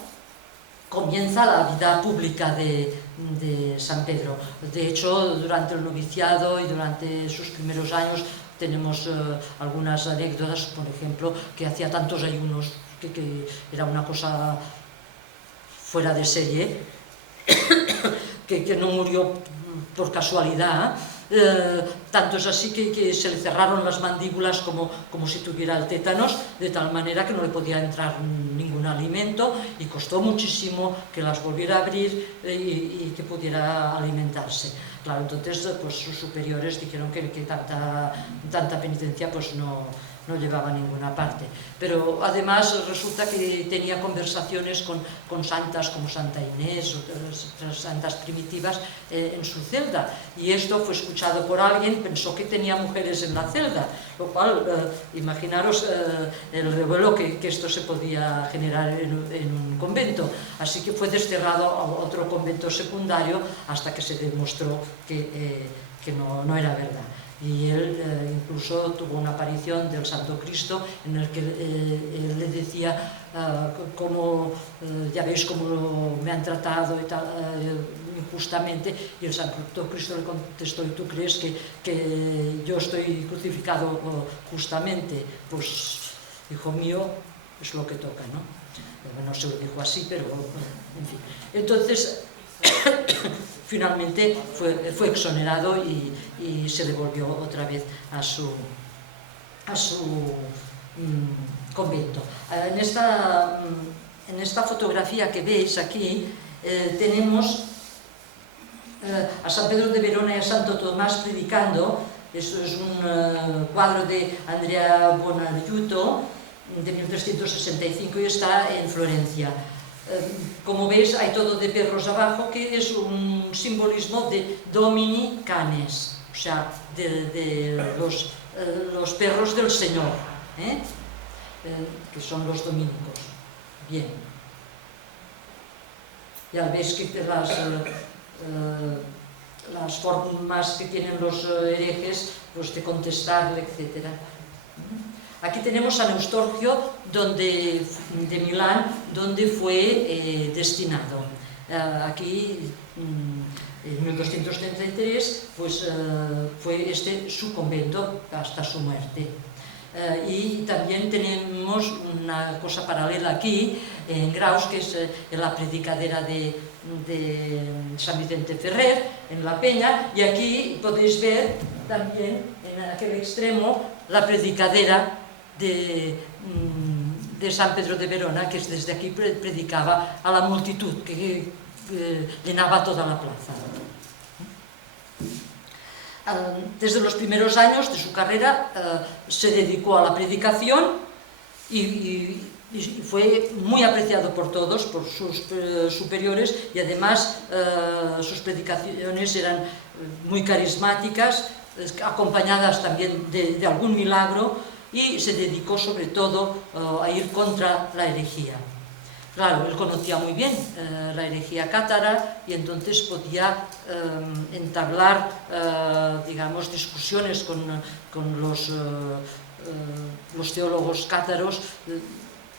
comienza la vida pública de San Pedro. De hecho, durante el noviciado y durante sus primeros años tenemos algunas anécdotas, por ejemplo, que hacía tantos ayunos que era una cosa fuera de serie, que no murió por casualidad. Tanto es así que se le cerraron las mandíbulas como si tuviera el tétanos, de tal manera que no le podía entrar ningún alimento y costó muchísimo que las volviera a abrir y que pudiera alimentarse. Claro, entonces pues, sus superiores dijeron que tanta penitencia pues no llevaba a ninguna parte. Pero además resulta que tenía conversaciones con santas como Santa Inés, otras santas primitivas en su celda, y esto fue escuchado por alguien, pensó que tenía mujeres en la celda, lo cual, imaginaros el revuelo que esto se podía generar en un convento. Así que fue desterrado a otro convento secundario hasta que se demostró que no era verdad. Y él incluso tuvo una aparición del Santo Cristo en el que él le decía ya veis cómo me han tratado y tal, injustamente, y el Santo Cristo le contestó, ¿y tú crees que yo estoy crucificado justamente? Pues, hijo mío, es lo que toca, ¿no? No se lo dijo así, pero en fin. Entonces finalmente fue exonerado y se devolvió otra vez a su convento. En esta fotografía que veis aquí tenemos a San Pedro de Verona y a Santo Tomás predicando. Esto es un cuadro de Andrea Buonaiuto de 1365 y está en Florencia. Como veis, hay todo de perros abajo, que es un simbolismo de Domini Canes, o sea, de los perros del Señor, que son los dominicos. Bien. Ya veis que las formas que tienen los herejes, pues de contestarle, etc. Aquí tenemos San Eustorgio de Milán, donde fue destinado. Aquí, en 1233, pues, fue su convento hasta su muerte. Y también tenemos una cosa paralela aquí, en Graus, que es la predicadera de San Vicente Ferrer, en La Peña, y aquí podéis ver también, en aquel extremo, la predicadera de San Pedro de Verona, que desde aquí predicaba a la multitud que llenaba toda la plaza. Desde los primeros años de su carrera se dedicó a la predicación y fue muy apreciado por todos, por sus superiores, y además sus predicaciones eran muy carismáticas, acompañadas también de algún milagro, y se dedicó sobre todo a ir contra la herejía. Claro, él conocía muy bien la herejía cátara y entonces podía entablar, digamos, discusiones con los teólogos cátaros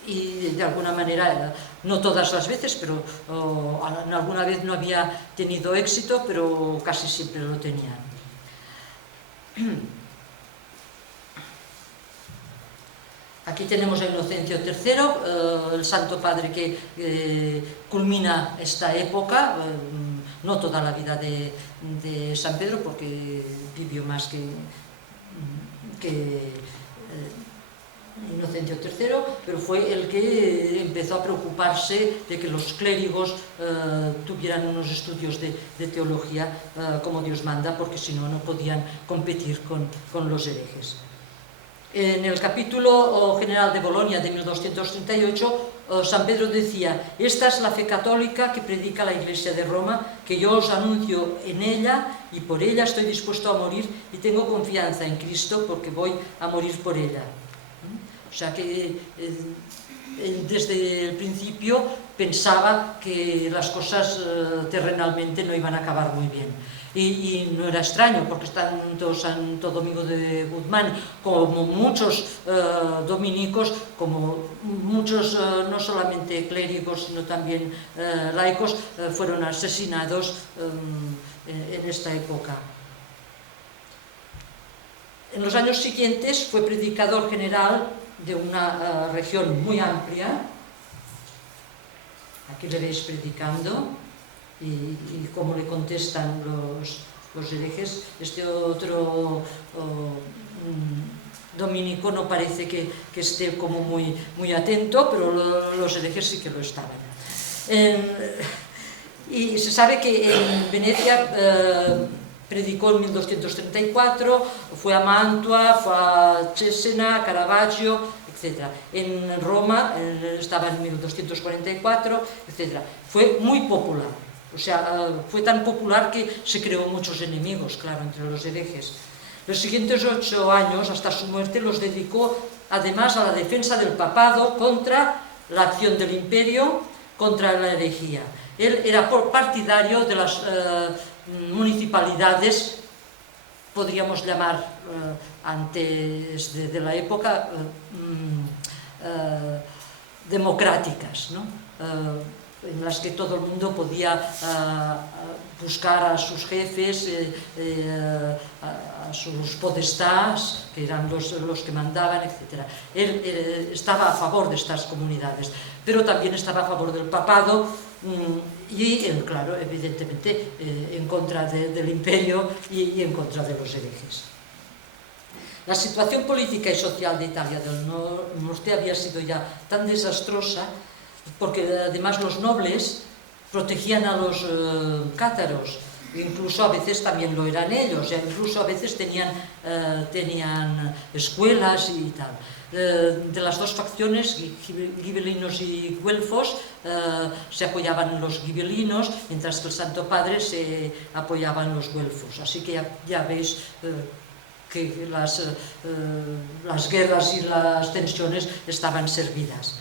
y de alguna manera, no todas las veces, pero alguna vez no había tenido éxito, pero casi siempre lo tenían. Aquí tenemos a Inocencio III, el Santo Padre que culmina esta época, no toda la vida de San Pedro, porque vivió más que Inocencio III, pero fue el que empezó a preocuparse de que los clérigos tuvieran unos estudios de teología como Dios manda, porque si no, no podían competir con los herejes. En el capítulo general de Bolonia de 1238, San Pedro decía: esta es la fe católica que predica la Iglesia de Roma, que yo os anuncio en ella y por ella estoy dispuesto a morir y tengo confianza en Cristo porque voy a morir por ella. O sea que desde el principio pensaba que las cosas terrenalmente no iban a acabar muy bien. Y no era extraño, porque tanto Santo Domingo de Guzmán como muchos dominicos, como muchos no solamente clérigos sino también laicos, fueron asesinados en esta época. En los años siguientes fue predicador general de una región muy amplia. Aquí le veis predicando y cómo le contestan los herejes. Este otro dominico no parece que esté como muy atento, pero los herejes sí que lo estaban. Y se sabe que en Venecia predicó en 1234, fue a Mantua, fue a Cesena, Caravaggio, etc. En Roma estaba en 1244, etc. Fue muy popular. O sea, fue tan popular que se creó muchos enemigos, claro, entre los herejes. Los siguientes 8 años, hasta su muerte, los dedicó además a la defensa del papado contra la acción del imperio, contra la herejía. Él era partidario de las municipalidades, podríamos llamar antes de la época, democráticas, ¿no? En las que todo el mundo podía buscar a sus jefes, a sus podestás, que eran los que mandaban, etc. Él estaba a favor de estas comunidades, pero también estaba a favor del papado y, claro, evidentemente, en contra del imperio y en contra de los herejes. La situación política y social de Italia del norte había sido ya tan desastrosa porque además los nobles protegían a los cátaros, incluso a veces también lo eran ellos, incluso a veces tenían escuelas y tal. De las dos facciones, gibelinos y güelfos, se apoyaban en los gibelinos, mientras que el Santo Padre se apoyaba en los güelfos. Así que ya veis que las guerras y las tensiones estaban servidas.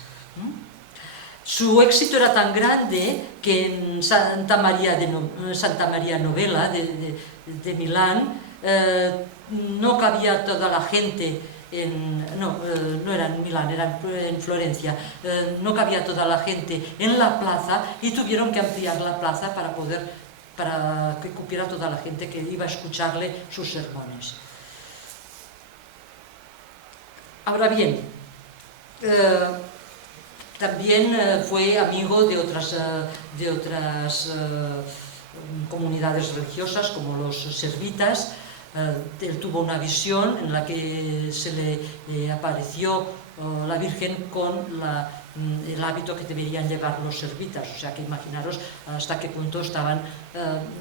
Su éxito era tan grande que en Santa María Novella de Milán no cabía toda la gente no era en Milán, era en Florencia, no cabía toda la gente en la plaza y tuvieron que ampliar la plaza para que cupiera toda la gente que iba a escucharle sus sermones. Ahora bien, también fue amigo de otras comunidades religiosas, como los servitas. Él tuvo una visión en la que se le apareció la Virgen con el hábito que deberían llevar los servitas. O sea que imaginaros hasta qué punto estaban,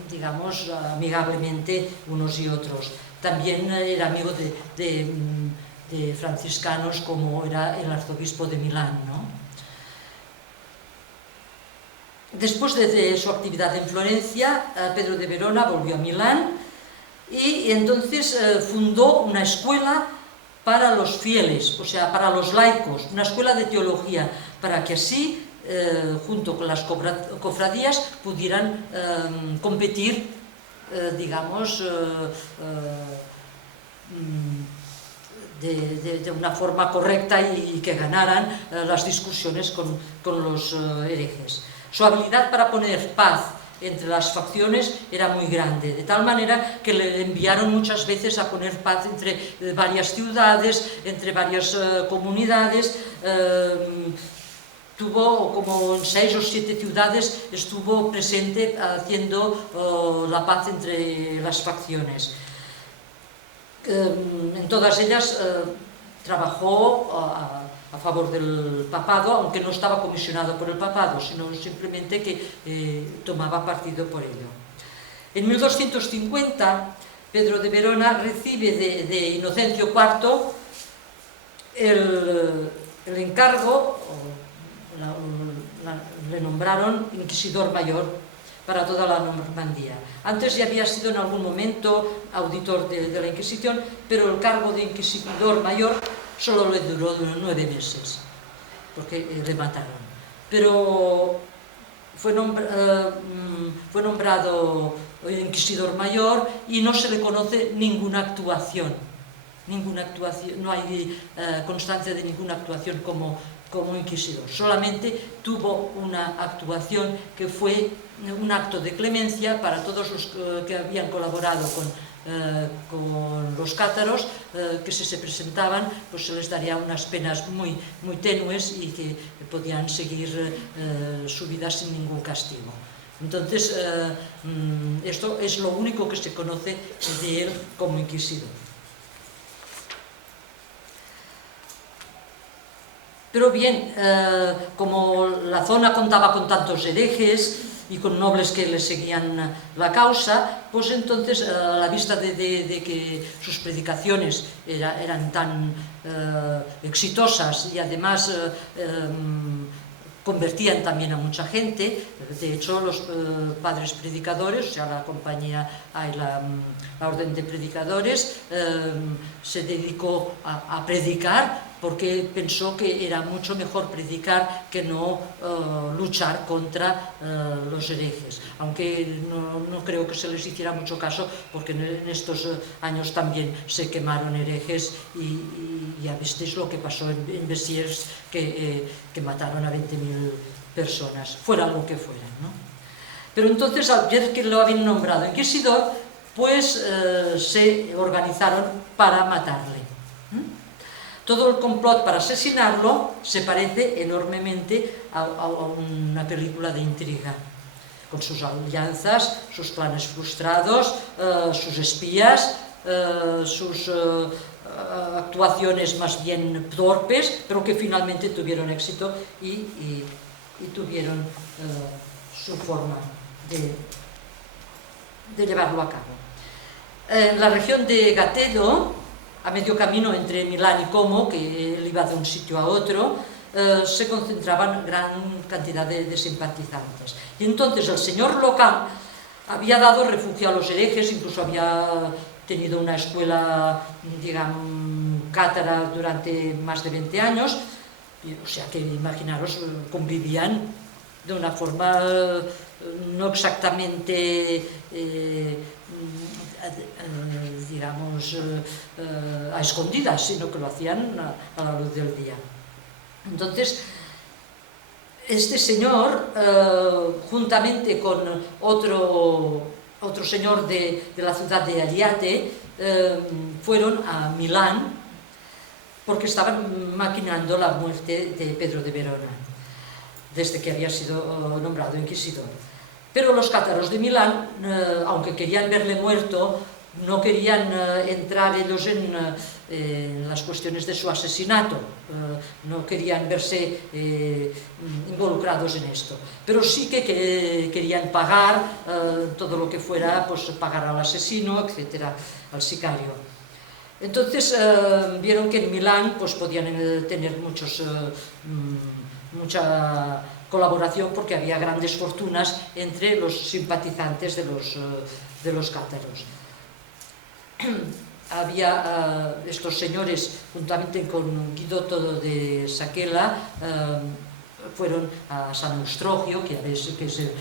digamos, amigablemente unos y otros. También era amigo de franciscanos, como era el arzobispo de Milán, ¿no? Después de su actividad en Florencia, Pedro de Verona volvió a Milán y entonces fundó una escuela para los fieles, o sea, para los laicos, una escuela de teología, para que así, junto con las cofradías, pudieran competir, digamos, de una forma correcta y que ganaran las discusiones con los herejes. Su habilidad para poner paz entre las facciones era muy grande, de tal manera que le enviaron muchas veces a poner paz entre varias ciudades, entre varias comunidades. Tuvo como en 6 o 7 ciudades, estuvo presente haciendo la paz entre las facciones. En todas ellas trabajó a favor del papado, aunque no estaba comisionado por el papado, sino simplemente que tomaba partido por ello. En 1250, Pedro de Verona recibe de Inocencio IV el encargo le nombraron inquisidor mayor para toda la Normandía. Antes ya había sido en algún momento auditor de la Inquisición, pero el cargo de inquisidor mayor solo le duró 9 meses, porque le mataron. Pero fue nombrado inquisidor mayor y no se le conoce ninguna actuación, no hay constancia de ninguna actuación como inquisidor. Solamente tuvo una actuación que fue un acto de clemencia para todos los que habían colaborado con los cátaros, que si se presentaban pues se les daría unas penas muy tenues y que podían seguir su vida sin ningún castigo. Entonces, esto es lo único que se conoce de él como inquisidor. Pero bien, como la zona contaba con tantos herejes y con nobles que le seguían la causa, pues entonces, a la vista de que sus predicaciones eran tan exitosas y además convertían también a mucha gente. De hecho, los padres predicadores, o sea, la compañía, la orden de predicadores, se dedicó a predicar, porque pensó que era mucho mejor predicar que no luchar contra los herejes. Aunque no creo que se les hiciera mucho caso, porque en estos años también se quemaron herejes y ya visteis lo que pasó en Besiers, que mataron a 20.000 personas, fuera lo que fuera, ¿no? Pero entonces, al ver que lo habían nombrado inquisidor, pues se organizaron para matarle. Todo el complot para asesinarlo se parece enormemente a una película de intriga, con sus alianzas, sus planes frustrados, sus espías, sus actuaciones más bien torpes, pero que finalmente tuvieron éxito y tuvieron su forma de llevarlo a cabo. En la región de Gatello, a medio camino entre Milán y Como, que él iba de un sitio a otro, se concentraban gran cantidad de simpatizantes. Y entonces el señor local había dado refugio a los herejes, incluso había tenido una escuela, digamos, cátara durante más de 20 años, o sea que imaginaros, convivían de una forma no exactamente digamos a escondidas, sino que lo hacían a la luz del día. Entonces, este señor, juntamente con otro señor de la ciudad de Ariate, fueron a Milán porque estaban maquinando la muerte de Pedro de Verona, desde que había sido nombrado inquisidor. Pero los cátaros de Milán, aunque querían verle muerto, no querían entrar ellos en las cuestiones de su asesinato, no querían verse involucrados en esto, pero sí que querían pagar todo lo que fuera, pues pagar al asesino, etcétera, al sicario. Entonces vieron que en Milán pues podían tener mucha colaboración, porque había grandes fortunas entre los simpatizantes de los cátaros. Había estos señores, juntamente con Guidoto de Saquela, fueron a San Eustrogio, que es el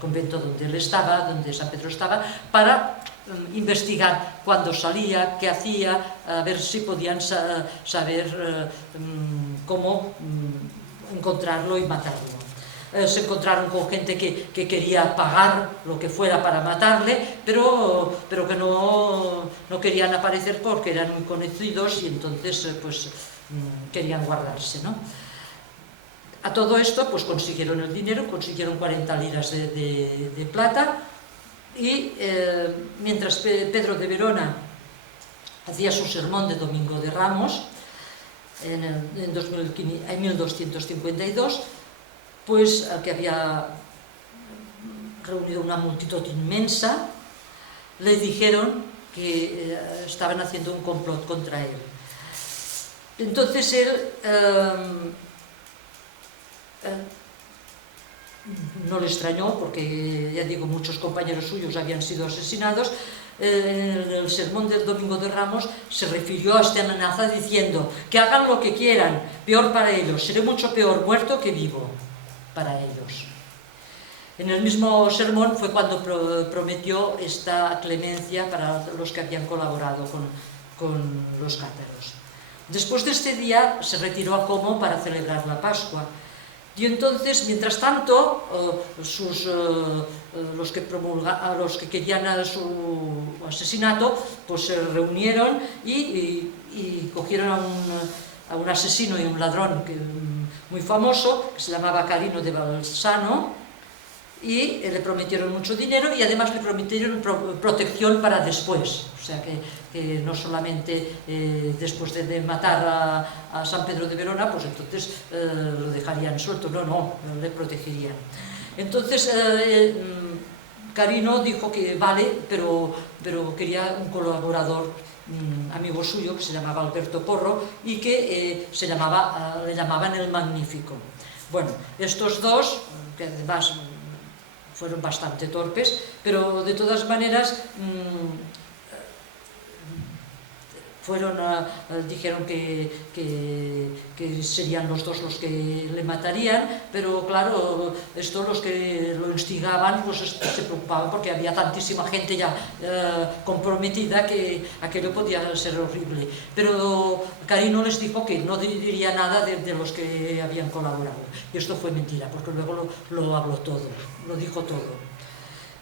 convento donde él estaba, donde San Pedro estaba, para investigar cuándo salía, qué hacía, a ver si podían saber cómo encontrarlo y matarlo. Se encontraron con gente que quería pagar lo que fuera para matarle, pero que no querían aparecer porque eran muy conocidos y entonces pues querían guardarse, ¿no? A todo esto pues consiguieron el dinero, consiguieron 40 liras de plata y mientras Pedro de Verona hacía su sermón de Domingo de Ramos en 1252, pues que había reunido una multitud inmensa, le dijeron que estaban haciendo un complot contra él. Entonces él no le extrañó, porque ya digo, muchos compañeros suyos habían sido asesinados. En el sermón del Domingo de Ramos se refirió a esta amenaza diciendo que hagan lo que quieran, peor para ellos, seré mucho peor muerto que vivo para ellos. En el mismo sermón fue cuando prometió esta clemencia para los que habían colaborado con los cátaros. Después de este día se retiró a Como para celebrar la Pascua. Y entonces, mientras tanto, los que querían su asesinato, pues se reunieron y cogieron a un asesino y un ladrón muy famoso, que se llamaba Carino de Balsano, y le prometieron mucho dinero y además le prometieron protección para después. O sea que no solamente después de matar a San Pedro de Verona, pues entonces lo dejarían suelto, no, le protegerían. Entonces Carino dijo que vale, pero quería un colaborador amigo suyo que se llamaba Alberto Porro y que le llamaban el Magnífico. Bueno, estos dos, que además fueron bastante torpes, pero de todas maneras dijeron que serían los dos los que le matarían, pero claro, esto los que lo instigaban pues se preocupaban porque había tantísima gente ya comprometida que aquello podía ser horrible. Pero Carino les dijo que no diría nada de los que habían colaborado, y esto fue mentira, porque luego lo habló todo, lo dijo todo.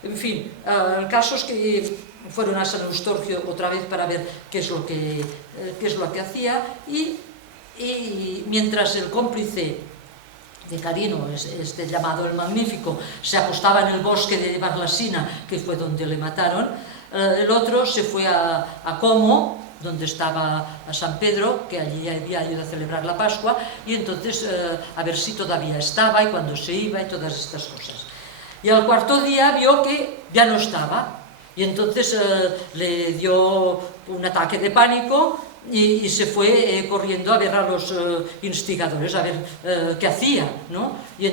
En fin, el caso es que fueron a San Eustorgio otra vez para ver qué es lo que hacía, y mientras el cómplice de Carino, llamado el Magnífico, se acostaba en el bosque de Barlasina, que fue donde le mataron, el otro se fue a Como, donde estaba a San Pedro, que allí había ido a celebrar la Pascua, y entonces a ver si todavía estaba y cuándo se iba y todas estas cosas. Y al cuarto día vio que ya no estaba, y entonces le dio un ataque de pánico y se fue corriendo a ver a los instigadores, a ver qué hacía, ¿no? Y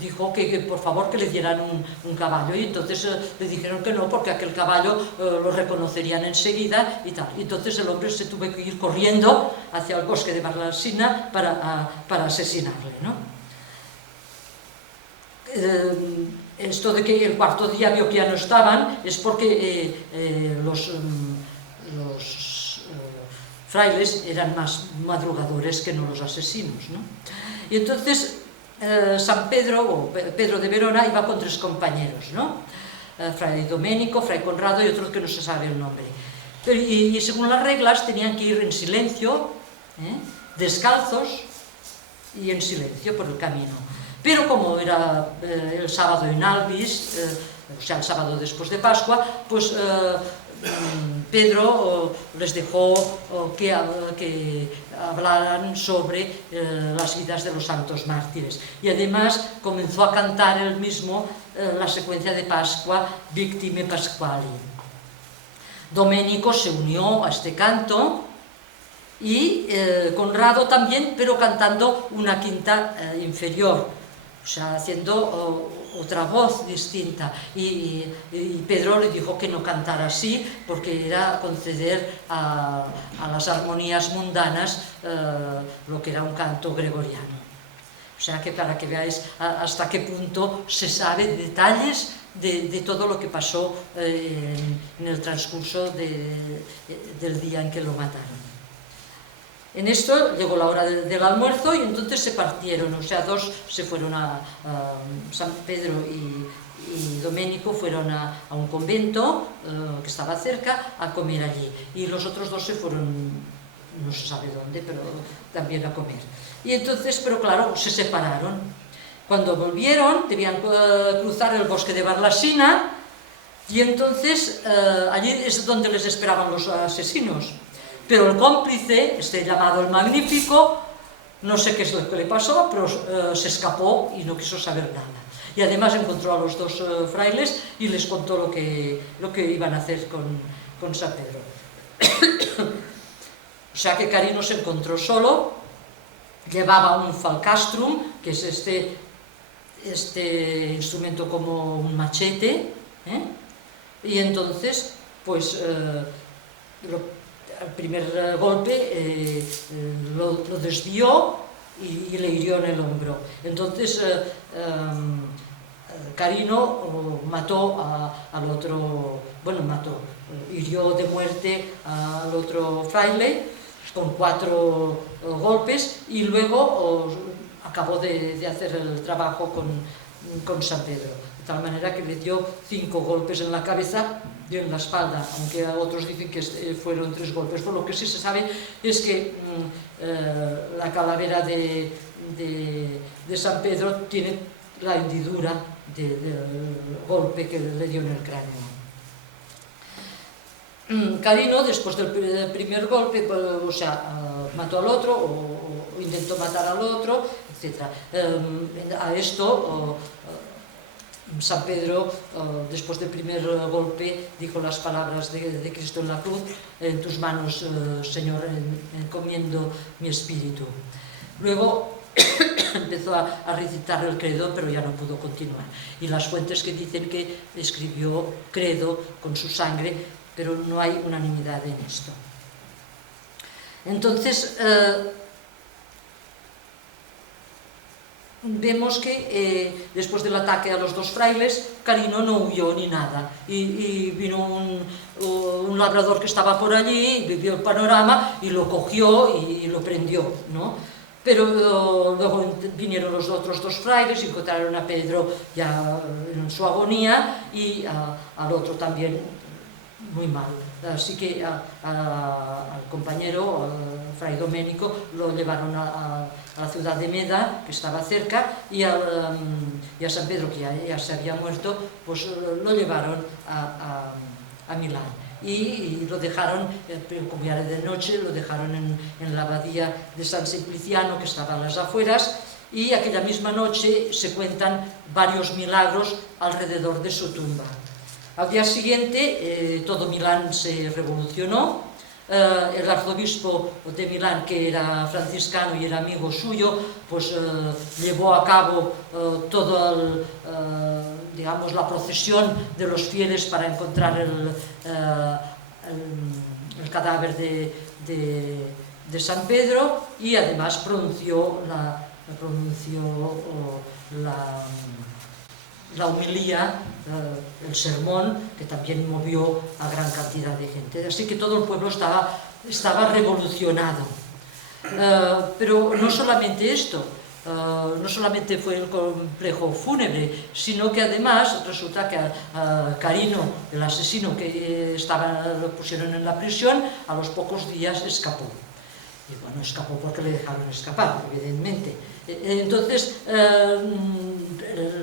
dijo que por favor que le dieran un caballo, y entonces le dijeron que no, porque aquel caballo lo reconocerían enseguida y tal. Y entonces el hombre se tuvo que ir corriendo hacia el bosque de Barlasina para asesinarle, ¿no? Esto de que el cuarto día vio que ya no estaban es porque los frailes eran más madrugadores que no los asesinos, ¿no? Y entonces San Pedro, o Pedro de Verona, iba con tres compañeros, ¿no? Fray Doménico, Fray Conrado y otro que no se sabe el nombre. Y según las reglas tenían que ir en silencio, descalzos y en silencio por el camino. Pero como era el sábado en Albis, o sea, el sábado después de Pascua, pues Pedro les dejó que hablaran sobre las vidas de los santos mártires. Y además comenzó a cantar él mismo la secuencia de Pascua, Victime Pasquali. Doménico se unió a este canto, y Conrado también, pero cantando una quinta inferior, o sea, haciendo otra voz distinta, y Pedro le dijo que no cantara así porque era conceder a las armonías mundanas lo que era un canto gregoriano. O sea, que para que veáis hasta qué punto se sabe detalles de todo lo que pasó en el transcurso del día en que lo mataron. En esto llegó la hora del almuerzo y entonces se partieron, o sea, dos se fueron a San Pedro y Doménico fueron a un convento que estaba cerca a comer allí, y los otros dos se fueron, no se sabe dónde, pero también a comer. Y entonces, pero claro, se separaron. Cuando volvieron debían cruzar el bosque de Barlasina, y entonces allí es donde les esperaban los asesinos. Pero el cómplice, llamado el Magnífico, no sé qué es lo que le pasó, pero se escapó y no quiso saber nada. Y además encontró a los dos frailes y les contó lo que iban a hacer con San Pedro. O sea que Carino se encontró solo, llevaba un falcastrum, que es este instrumento como un machete, y entonces, pues, el primer golpe lo desvió y le hirió en el hombro. Entonces, Carino mató al otro, bueno, hirió de muerte al otro fraile con 4 golpes y luego acabó de hacer el trabajo con San Pedro, de tal manera que le dio 5 golpes en la cabeza y en la espalda, aunque otros dicen que fueron 3 golpes. Por lo que sí se sabe es que la calavera de San Pedro tiene la hendidura del golpe que le dio en el cráneo. Carino, después del primer golpe, o sea, mató al otro o intentó matar al otro, etc. A esto San Pedro, después del primer golpe, dijo las palabras de Cristo en la cruz: en tus manos, Señor, encomiendo mi espíritu. Luego empezó a recitar el credo, pero ya no pudo continuar. Y las fuentes que dicen que escribió credo con su sangre, pero no hay unanimidad en esto. Entonces, vemos que después del ataque a los 2 frailes, Carino no huyó ni nada, y vino un labrador que estaba por allí, vio el panorama y lo cogió y lo prendió, ¿no? Pero luego vinieron los otros 2 frailes y encontraron a Pedro ya en su agonía y al otro también muy mal. Así que al compañero, al fray Doménico, lo llevaron a la ciudad de Meda, que estaba cerca, y a San Pedro, que ya se había muerto, pues lo llevaron a Milán. Y lo dejaron, como ya era de noche, lo dejaron en la abadía de San Simpliciano, que estaba a las afueras, y aquella misma noche se cuentan varios milagros alrededor de su tumba. Al día siguiente todo Milán se revolucionó. El arzobispo de Milán, que era franciscano y era amigo suyo, pues llevó a cabo toda la procesión de los fieles para encontrar el cadáver de San Pedro, y además pronunció la homilía, el sermón, que también movió a gran cantidad de gente. Así que todo el pueblo estaba revolucionado. Pero no solamente esto, no solamente fue el complejo fúnebre, sino que además resulta que a Carino, el asesino que lo pusieron en la prisión, a los pocos días escapó. Y bueno, escapó porque le dejaron escapar, evidentemente. Entonces,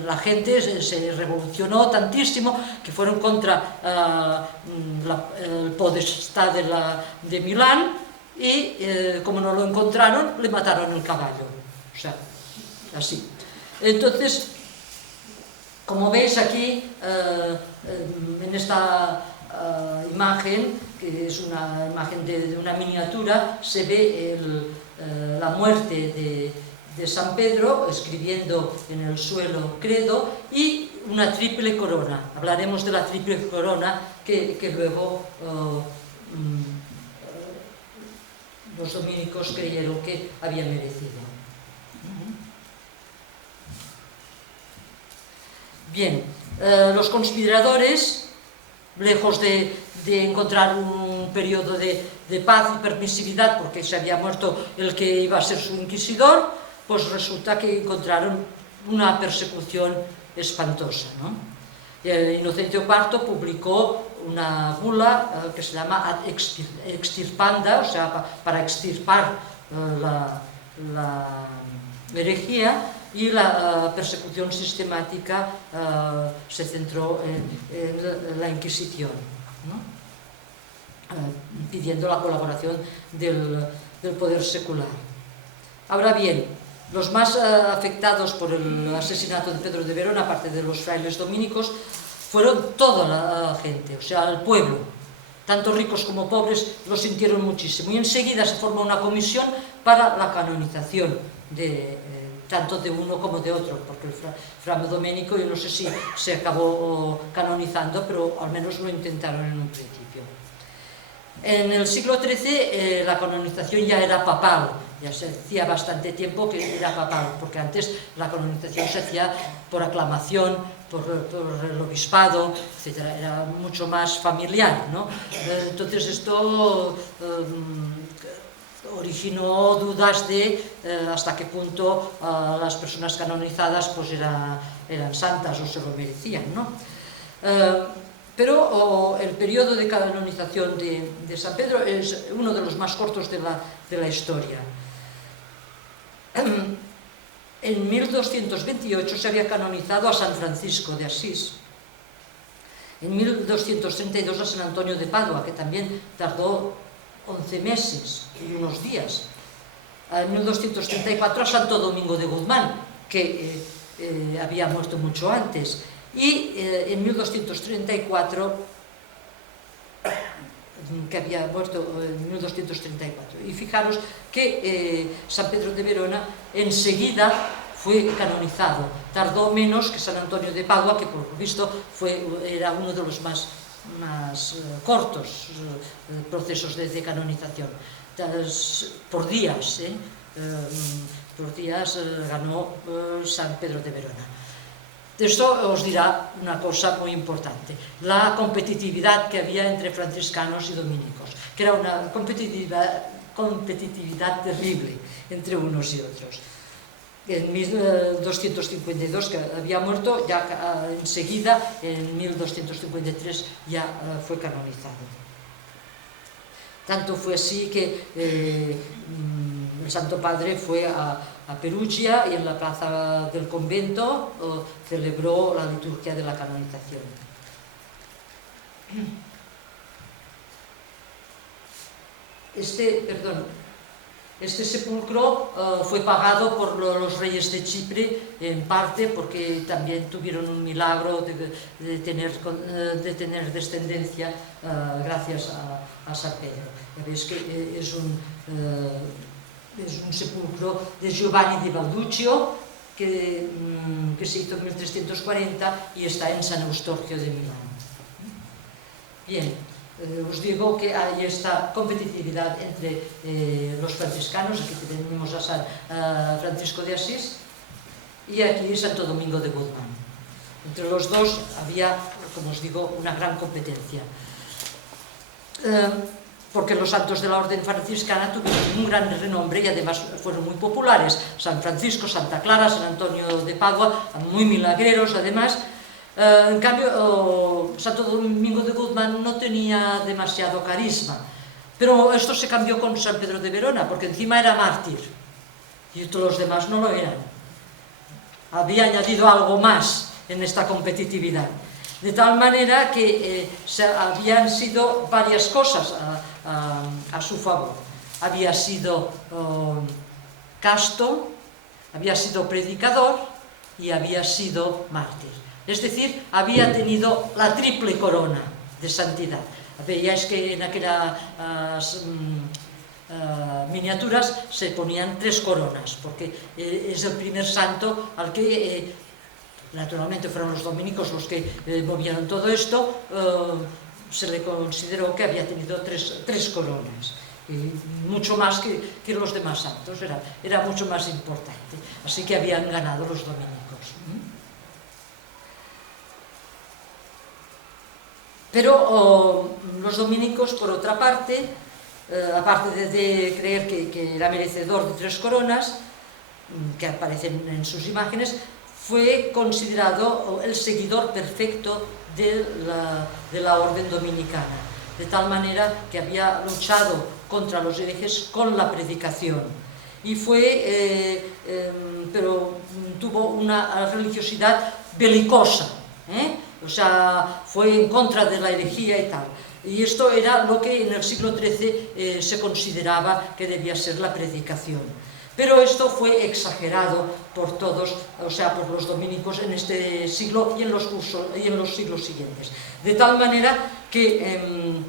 la gente se revolucionó tantísimo que fueron contra el podestá de Milán, y como no lo encontraron, le mataron el caballo. O sea, así. Entonces, como veis aquí, en esta imagen, que es una imagen de una miniatura, se ve la muerte de San Pedro escribiendo en el suelo credo y una triple corona. Hablaremos de la triple corona que luego los dominicos creyeron que había merecido. Bien, los conspiradores, lejos de encontrar un periodo de paz y permisividad, porque se había muerto el que iba a ser su inquisidor, pues resulta que encontraron una persecución espantosa, ¿no? Inocencio IV publicó una bula que se llama Ad Extirpanda, o sea, para extirpar la herejía, y la persecución sistemática se centró en la Inquisición, ¿no? Pidiendo la colaboración del poder secular. Ahora bien, los más afectados por el asesinato de Pedro de Verona, aparte de los frailes dominicos, fueron toda la gente, o sea, el pueblo. tanto ricos como pobres lo sintieron muchísimo. Y enseguida se formó una comisión para la canonización tanto de uno como de otro, porque el Fra Domenico, yo no sé si se acabó canonizando, pero al menos lo intentaron en un principio. En el siglo XIII la canonización ya era papal, ya se hacía bastante tiempo que era papal, porque antes la canonización se hacía por aclamación, por el obispado, etc. Era mucho más familiar, ¿no? Entonces esto originó dudas de hasta qué punto las personas canonizadas pues eran santas o se lo merecían, ¿no? Pero el periodo de canonización de San Pedro es uno de los más cortos de la historia. En 1228 se había canonizado a San Francisco de Asís. En 1232 a San Antonio de Padua, que también tardó 11 meses y unos días. En 1234 a Santo Domingo de Guzmán, que había muerto mucho antes. Y en 1234, que había muerto en 1234. Y fijaros que San Pedro de Verona enseguida fue canonizado. Tardó menos que San Antonio de Padua, que por lo visto era uno de los más cortos procesos de canonización. Por días, ganó San Pedro de Verona. Esto os dirá una cosa muy importante, la competitividad que había entre franciscanos y dominicos, que era una competitividad terrible entre unos y otros. En 1252, que había muerto, ya enseguida, en 1253, ya fue canonizado. Tanto fue así que el Santo Padre fue a Perugia y en la plaza del convento celebró la liturgia de la canonización. Este sepulcro fue pagado por los reyes de Chipre, en parte porque también tuvieron un milagro de tener descendencia gracias a San Pedro. Ya veis que es un sepulcro de Giovanni di Balduccio que se hizo en 1340 y está en San Eustorgio de Milán. Bien, os digo que hay esta competitividad entre los franciscanos. Aquí tenemos a San Francisco de Asís y aquí Santo Domingo de Guzmán. Entre los dos había, como os digo, una gran competencia. Porque los santos de la orden franciscana tuvieron un gran renombre y además fueron muy populares. San Francisco, Santa Clara, San Antonio de Padua, muy milagreros además. En cambio, Santo Domingo de Guzmán no tenía demasiado carisma. Pero esto se cambió con San Pedro de Verona, porque encima era mártir y todos los demás no lo eran. Había añadido algo más en esta competitividad. De tal manera que habían sido varias cosas a su favor. Había sido casto, había sido predicador y había sido mártir. Es decir, había tenido la triple corona de santidad. Veíais que en aquellas miniaturas se ponían 3 coronas, porque es el primer santo al que... naturalmente fueron los dominicos los que movieron todo esto, se le consideró que había tenido tres coronas, y mucho más que los demás santos, era mucho más importante, así que habían ganado los dominicos. Pero los dominicos, por otra parte, aparte de creer que era merecedor de 3 coronas, que aparecen en sus imágenes, fue considerado el seguidor perfecto de la orden dominicana, de tal manera que había luchado contra los herejes con la predicación y pero tuvo una religiosidad belicosa, o sea, fue en contra de la herejía y tal. Y esto era lo que en el siglo XIII se consideraba que debía ser la predicación. Pero esto fue exagerado por todos, o sea, por los dominicos en este siglo y en los siglos siguientes. De tal manera que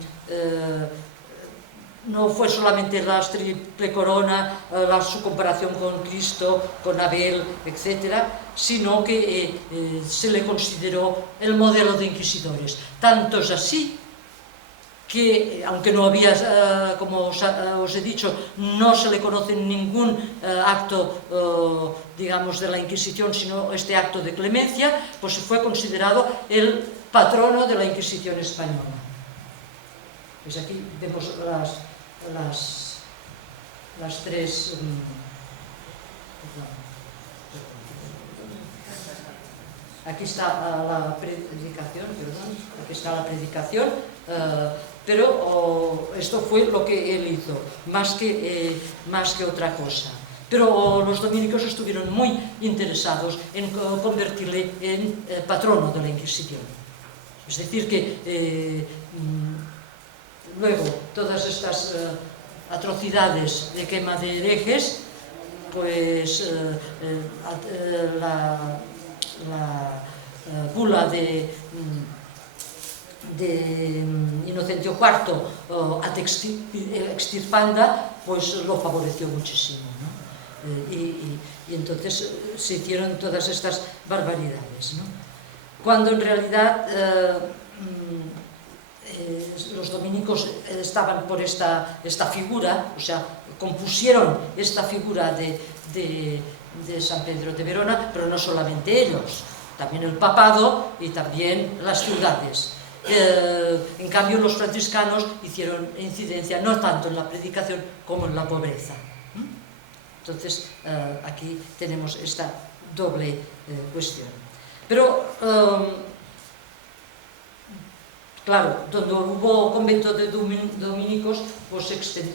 no fue solamente la triple corona, su comparación con Cristo, con Abel, etc., sino que se le consideró el modelo de inquisidores. Tanto es así que, aunque no había, como os he dicho, no se le conoce ningún acto, digamos, de la Inquisición, sino este acto de clemencia, pues fue considerado el patrono de la Inquisición española. Pues aquí vemos las tres... Aquí está la predicación, aquí está la predicación, pero esto fue lo que él hizo, más que otra cosa. Pero los dominicos estuvieron muy interesados en convertirle en patrono de la Inquisición. Es decir, que luego todas estas atrocidades de quema de herejes, pues la bula de Inocencio IV ad extirpanda, pues lo favoreció muchísimo, ¿no? Y entonces se hicieron todas estas barbaridades, ¿no? Cuando en realidad los dominicos estaban por esta figura, o sea, compusieron esta figura de San Pedro de Verona, pero no solamente ellos, también el papado y también las ciudades. En cambio, los franciscanos hicieron incidencia no tanto en la predicación como en la pobreza. Entonces, aquí tenemos esta doble cuestión. Pero, claro, donde hubo convento de dominicos, pues se extendió...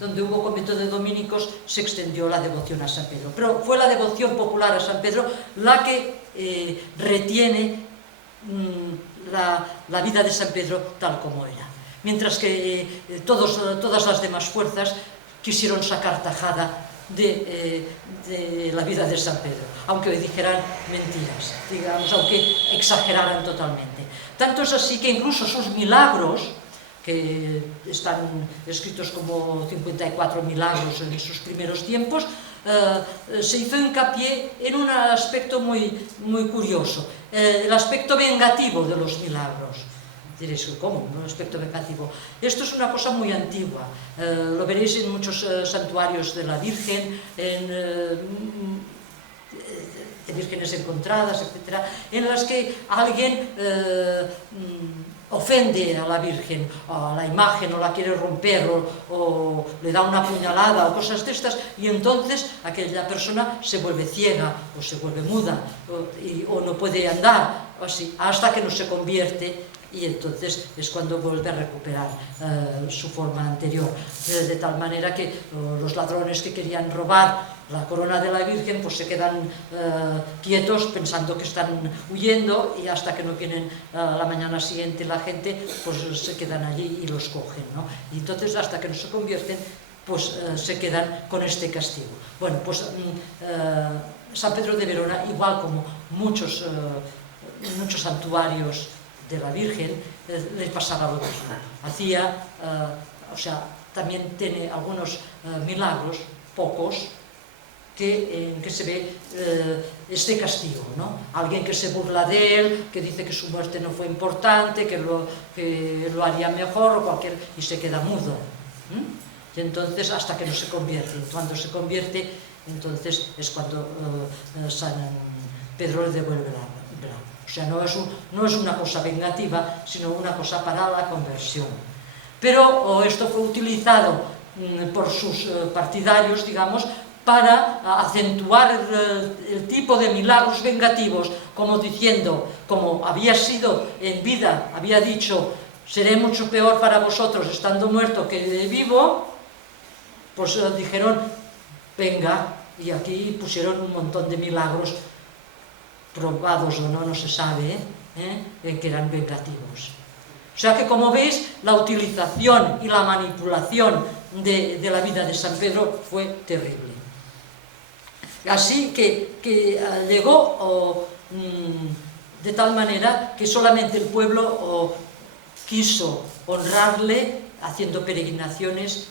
donde hubo convento de dominicos se extendió la devoción a San Pedro. Pero fue la devoción popular a San Pedro la que retiene la vida de San Pedro tal como era. Mientras que todas las demás fuerzas quisieron sacar tajada de la vida de San Pedro, aunque dijeran mentiras, digamos, aunque exageraran totalmente. Tanto es así que incluso sus milagros, que están escritos como 54 milagros en sus primeros tiempos, se hizo hincapié en un aspecto muy curioso, el aspecto vengativo de los milagros. Diréis, ¿cómo? ¿Un aspecto vengativo? Esto es una cosa muy antigua, lo veréis en muchos santuarios de la Virgen, de vírgenes encontradas, etc., en las que alguien ofende a la Virgen, a la imagen, o la quiere romper, o le da una puñalada, o cosas de estas, y entonces aquella persona se vuelve ciega, o se vuelve muda, o no puede andar, o así, hasta que no se convierte, y entonces es cuando vuelve a recuperar su forma anterior. De tal manera que los ladrones que querían robar la corona de la Virgen, pues se quedan quietos pensando que están huyendo, y hasta que no vienen la mañana siguiente la gente, pues se quedan allí y los cogen, ¿no? Y entonces hasta que no se convierten, pues se quedan con este castigo. Bueno, pues San Pedro de Verona, igual como muchos santuarios de la Virgen, les pasaba lo mismo. Hacía, o sea, también tiene algunos milagros, pocos, en que se ve este castigo, ¿no? Alguien que se burla de él, que dice que su muerte no fue importante, que lo haría mejor, o cualquier, y se queda mudo. Y entonces, hasta que no se convierte. Cuando se convierte, entonces es cuando San Pedro le devuelve la vida. O sea, no es una cosa vengativa, sino una cosa para la conversión. Pero esto fue utilizado por sus partidarios, digamos, para acentuar el tipo de milagros vengativos, como diciendo, como había sido en vida, había dicho, seré mucho peor para vosotros estando muerto que vivo, pues dijeron, venga, y aquí pusieron un montón de milagros probados o no, no se sabe, que eran vengativos. O sea que, como veis, la utilización y la manipulación de la vida de San Pedro fue terrible. Así que llegó de tal manera que solamente el pueblo quiso honrarle haciendo peregrinaciones,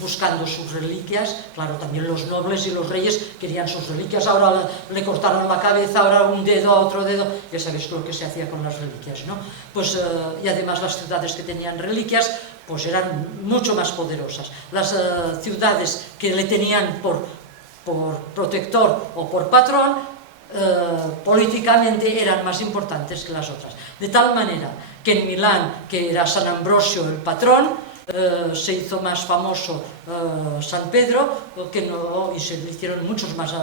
buscando sus reliquias. Claro, también los nobles y los reyes querían sus reliquias. Ahora le cortaron la cabeza, ahora un dedo a otro dedo. Ya sabéis lo que se hacía con las reliquias, ¿no? Pues, y además las ciudades que tenían reliquias pues eran mucho más poderosas. Las ciudades que le tenían por protector o por patrón, políticamente eran más importantes que las otras. De tal manera que en Milán, que era San Ambrosio el patrón, se hizo más famoso San Pedro, y se le hicieron muchos más,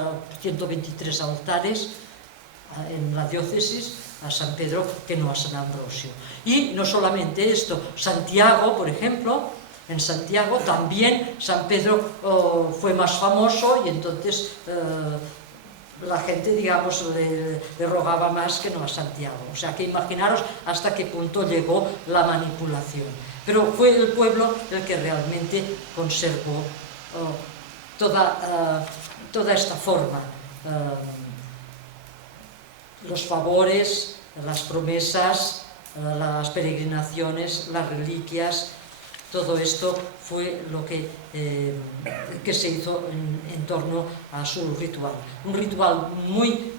123 altares en la diócesis a San Pedro que no a San Ambrosio. Y no solamente esto, Santiago, por ejemplo, en Santiago también San Pedro fue más famoso, y entonces la gente, digamos, le rogaba más que no a Santiago. O sea que imaginaros hasta qué punto llegó la manipulación. Pero fue el pueblo el que realmente conservó toda esta forma. Los favores, las promesas, las peregrinaciones, las reliquias, todo esto fue lo que se hizo en torno a su ritual. Un ritual muy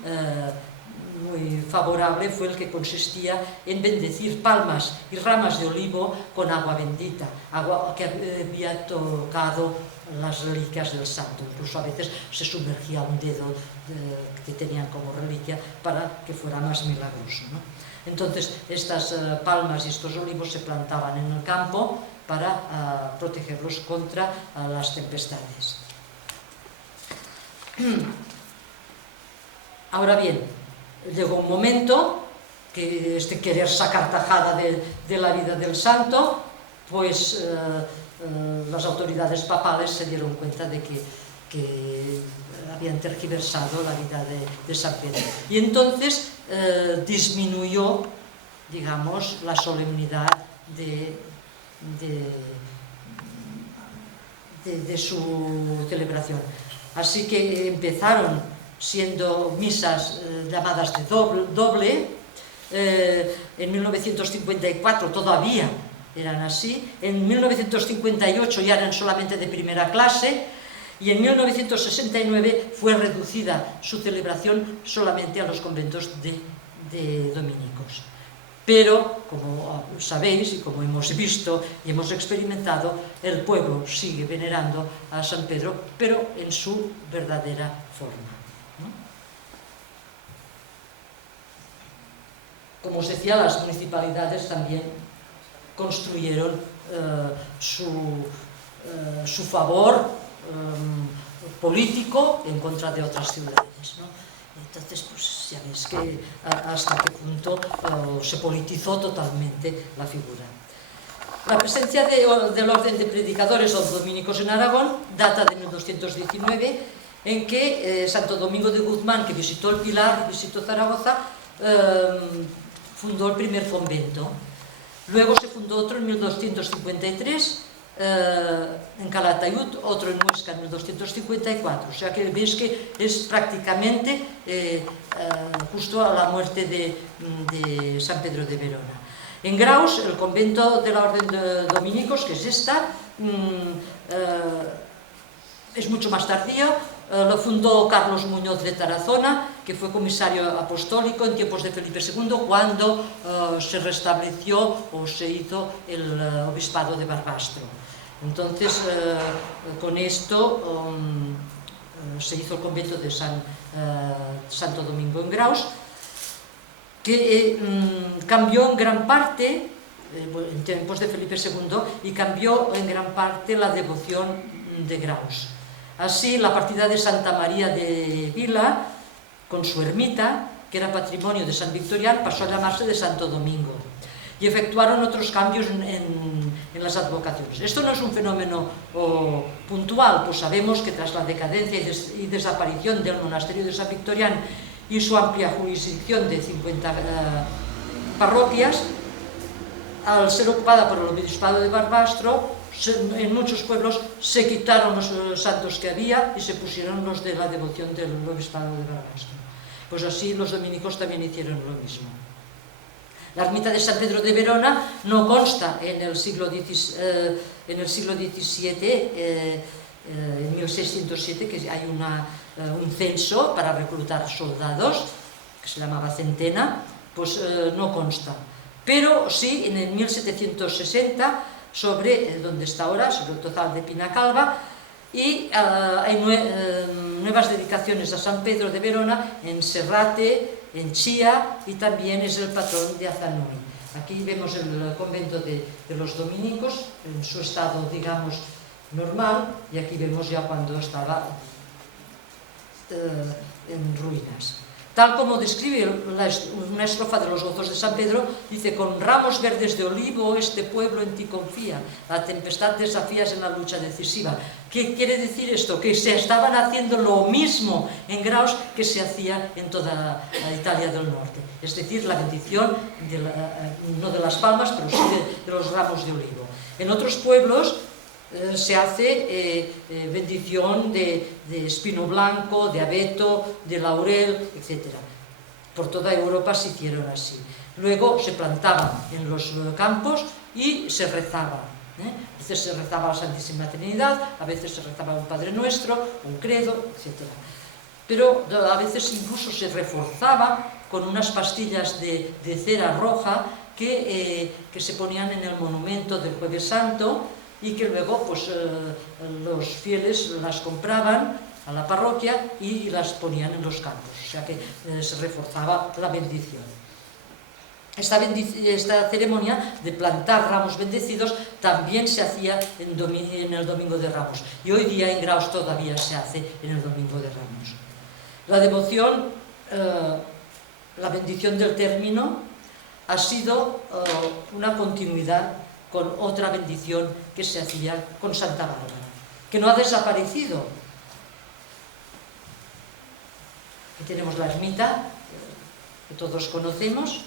favorable fue el que consistía en bendecir palmas y ramas de olivo con agua bendita, agua que había tocado las reliquias del santo. Incluso a veces se sumergía un dedo que tenían como reliquia para que fuera más milagroso, ¿no? Entonces estas palmas y estos olivos se plantaban en el campo para protegerlos contra las tempestades. Ahora bien, llegó un momento que querer sacar tajada de la vida del santo, pues las autoridades papales se dieron cuenta de que habían tergiversado la vida de San Pedro. Y entonces disminuyó, digamos, la solemnidad de su celebración. Así que empezaron siendo misas llamadas de doble. En 1954 todavía eran así, en 1958 ya eran solamente de primera clase, y en 1969 fue reducida su celebración solamente a los conventos de dominicos. Pero, como sabéis y como hemos visto y hemos experimentado, el pueblo sigue venerando a San Pedro, pero en su verdadera forma, ¿no? Como os decía, las municipalidades también construyeron su favor político en contra de otras ciudades, ¿no? Entonces, pues ya ves que hasta qué punto se politizó totalmente la figura. La presencia del orden de predicadores o dominicos en Aragón data de 1219, en que Santo Domingo de Guzmán, que visitó el Pilar, visitó Zaragoza, fundó el primer convento. Luego se fundó otro en 1253, en Calatayud, otro en Huesca en 1254. O sea que veis que es prácticamente justo a la muerte de San Pedro de Verona. En Graus, el convento de la Orden de Dominicos, que es esta, es mucho más tardío. Lo fundó Carlos Muñoz de Tarazona, que fue comisario apostólico en tiempos de Felipe II, cuando se restableció o se hizo el obispado de Barbastro. Entonces, con esto se hizo el convento de Santo Domingo en Graus, que cambió en gran parte, en tiempos de Felipe II, y cambió en gran parte la devoción de Graus. Así, la partida de Santa María de Vila, con su ermita, que era patrimonio de San Victorián, pasó a llamarse de Santo Domingo. Y efectuaron otros cambios en las advocaciones. Esto no es un fenómeno puntual, pues sabemos que tras la decadencia y desaparición del monasterio de San Victorián y su amplia jurisdicción de 50 parroquias, al ser ocupada por el obispado de Barbastro, en muchos pueblos se quitaron los santos que había y se pusieron los de la devoción del obispado de Barbastro. Pues así los dominicos también hicieron lo mismo. La ermita de San Pedro de Verona no consta en el siglo XVII, en 1607, que hay un censo para reclutar soldados, que se llamaba centena, pues no consta. Pero sí, en el 1760, sobre donde está ahora, sobre el Tozal de Pinacalba, y hay nuevas dedicaciones a San Pedro de Verona en Serrate, en Chía, y también es el patrón de Azanoy. Aquí vemos el convento de los dominicos en su estado, digamos, normal, y aquí vemos ya cuando estaba en ruinas. Tal como describe una estrofa de los gozos de San Pedro, dice: con ramos verdes de olivo este pueblo en ti confía, la tempestad desafías en la lucha decisiva. ¿Qué quiere decir esto? Que se estaban haciendo lo mismo en Graus que se hacía en toda Italia del Norte. Es decir, la bendición, no de las palmas, pero sí de los ramos de olivo. En otros pueblos se hace bendición de espino blanco, de abeto, de laurel, etc. Por toda Europa se hicieron así. Luego se plantaban en los campos y se rezaba. A veces se rezaba a la Santísima Trinidad, a veces se rezaba un Padre Nuestro, un credo, etc. Pero a veces incluso se reforzaba con unas pastillas de cera roja que se ponían en el monumento del Jueves Santo, y que luego pues, los fieles las compraban a la parroquia y las ponían en los campos, o sea que se reforzaba la bendición. Esta ceremonia de plantar ramos bendecidos también se hacía en el Domingo de Ramos, y hoy día en Graus todavía se hace en el Domingo de Ramos. La devoción, la bendición del término ha sido una continuidad con otra bendición que se hacía con Santa Bárbara, que no ha desaparecido. Aquí tenemos la ermita, que todos conocemos.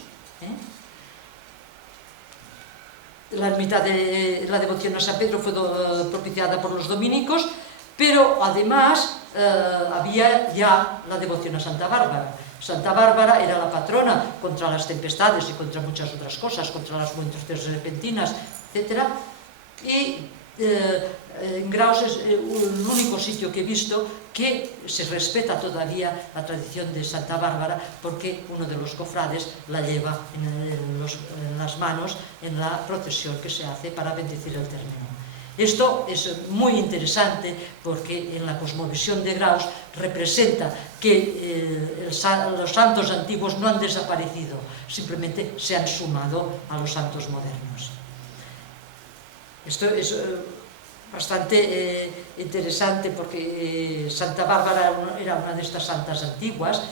La ermita de la devoción a San Pedro fue propiciada por los dominicos, pero además había ya la devoción a Santa Bárbara. Santa Bárbara era la patrona contra las tempestades y contra muchas otras cosas, contra las muertes repentinas, etc. Y en Graus es el único sitio que he visto que se respeta todavía la tradición de Santa Bárbara, porque uno de los cofrades la lleva en las manos en la procesión que se hace para bendecir el término. Esto es muy interesante porque en la cosmovisión de Graus representa que los santos antiguos no han desaparecido, simplemente se han sumado a los santos modernos. Esto es bastante interesante porque Santa Bárbara era una de estas santas antiguas,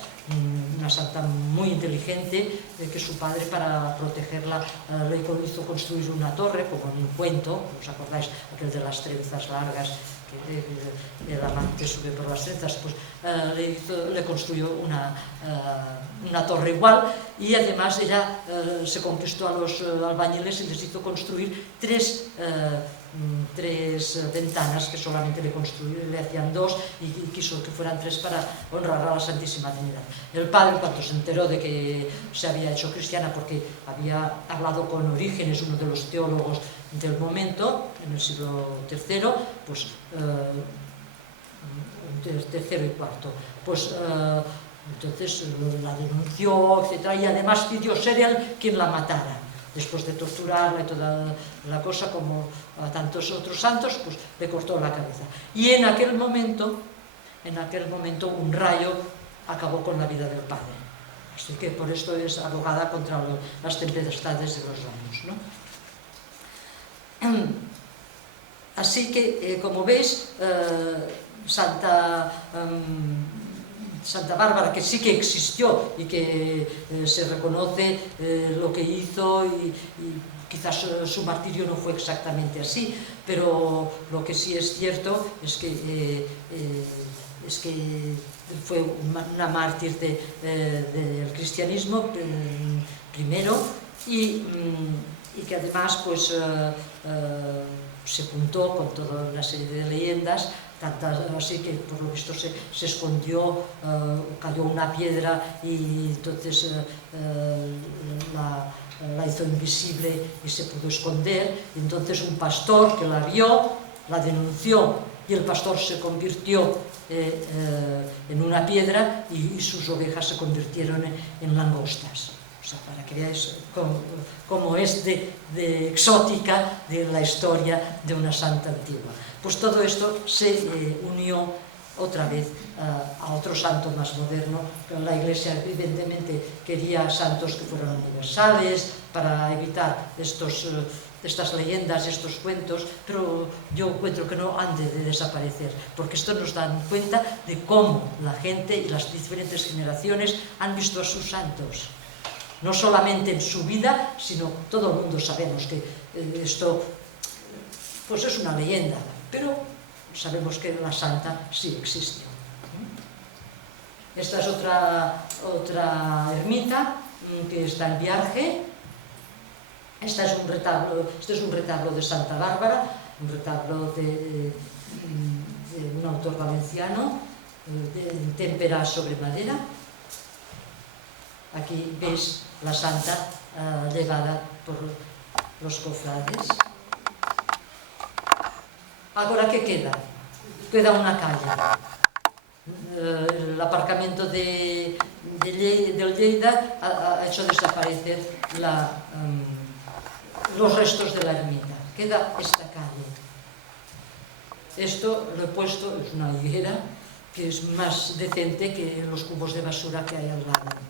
una santa muy inteligente, que su padre, para protegerla, le hizo construir una torre, como en un cuento, ¿os acordáis? Aquel de las trenzas largas, que el amante sube por las trenzas, pues le construyó una torre igual, y además ella se conquistó a los albañiles y les hizo construir tres ventanas, que solamente le hacían dos, y quiso que fueran tres para honrar a la Santísima Trinidad. El padre, cuando se enteró de que se había hecho cristiana, porque había hablado con Orígenes, uno de los teólogos del momento, en el siglo III, pues tercero y cuarto, pues entonces la denunció, etc., y además pidió ser él quien la matara. Después de torturarla y toda la cosa, como a tantos otros santos, pues le cortó la cabeza. Y en aquel momento un rayo acabó con la vida del padre. Así que por esto es abogada contra las tempestades de los rayos, ¿no? Así que, como veis, Santa Bárbara, que sí que existió y que se reconoce lo que hizo, y quizás su martirio no fue exactamente así, pero lo que sí es cierto es que fue una mártir del cristianismo primero, y que además pues se juntó con toda una serie de leyendas, tantas así que por lo visto se escondió, cayó una piedra y entonces la hizo invisible y se pudo esconder. Y entonces un pastor que la vio, la denunció, y el pastor se convirtió en una piedra y sus ovejas se convirtieron en langostas. O sea, para que veáis cómo es de exótica de la historia de una santa antigua. Pues todo esto se unió otra vez a otro santo más moderno. La Iglesia evidentemente quería santos que fueran universales para evitar estas leyendas, estos cuentos, pero yo encuentro que no han de desaparecer, porque esto nos da cuenta de cómo la gente y las diferentes generaciones han visto a sus santos. No solamente en su vida, sino todo el mundo sabemos que esto pues es una leyenda, pero sabemos que la santa sí existe. Esta es otra ermita que está en Viarge. Este es un retablo de Santa Bárbara, un retablo de un autor valenciano, de témpera sobre madera. Aquí veis la santa llevada por los cofrades. Ahora, ¿qué queda? Queda una calle. El aparcamiento del Lleida ha hecho desaparecer los restos de la ermita. Queda esta calle. Esto lo he puesto, es una higuera que es más decente que los cubos de basura que hay al lado.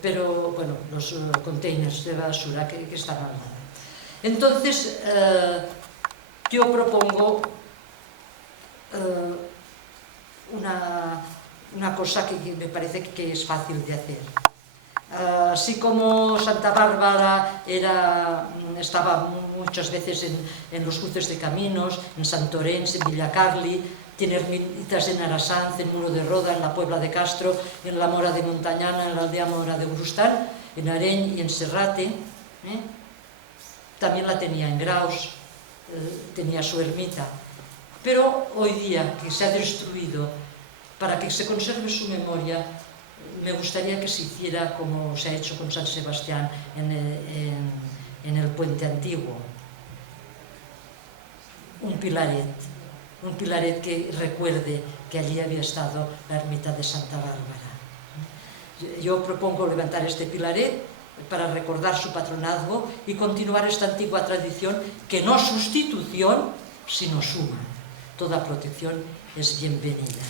Pero, bueno, los containers de basura que están al lado. Entonces, yo propongo una cosa que me parece que es fácil de hacer. Así como Santa Bárbara estaba muchas veces en los cruces de caminos, en Santorens, en Villacarli, tiene ermitas en Arasanz, en Muro de Roda, en la Puebla de Castro, en la Mora de Montañana, en la aldea Mora de Brustal, en Areny y en Serrate. También la tenía en Graus, tenía su ermita. Pero hoy día, que se ha destruido, para que se conserve su memoria, me gustaría que se hiciera como se ha hecho con San Sebastián en el puente antiguo. Un pilaret que recuerde que allí había estado la ermita de Santa Bárbara. Yo propongo levantar este pilaret para recordar su patronazgo y continuar esta antigua tradición que no es sustitución, sino suma. Toda protección es bienvenida.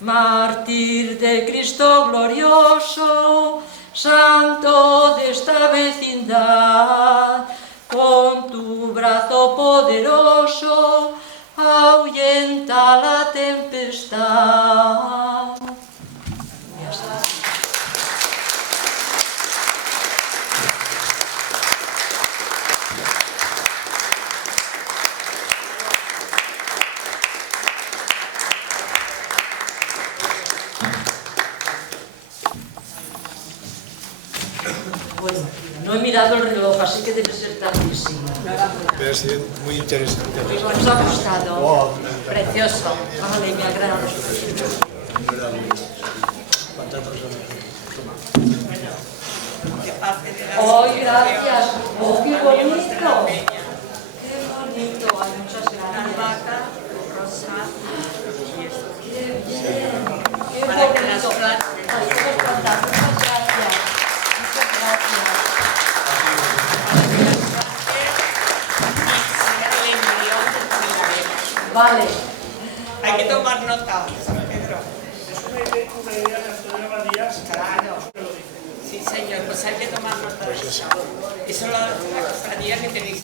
Mártir de Cristo glorioso, santo de esta vecindad, con tu brazo poderoso ahuyenta la tempestad. Ya está. Bueno, no he mirado el reloj, así que debe ser tardísimo. Pero ha sido muy interesante. ¿Os ha gustado? Oh, Precioso. Vale, me agrada. ¡Ay, gracias! ¡Oh, qué bonito! ¡Qué bonito! Ay, muchas gracias. ¡Qué bien! ¡Qué bonito! Ay, qué bonito. Muchas gracias. Muchas gracias. Vale. Hay que tomar nota, San Pedro. Es una idea de Antonio Badías. Claro. Sí, señor, pues hay que tomar nota de eso. Eso es la cofradía que tenéis.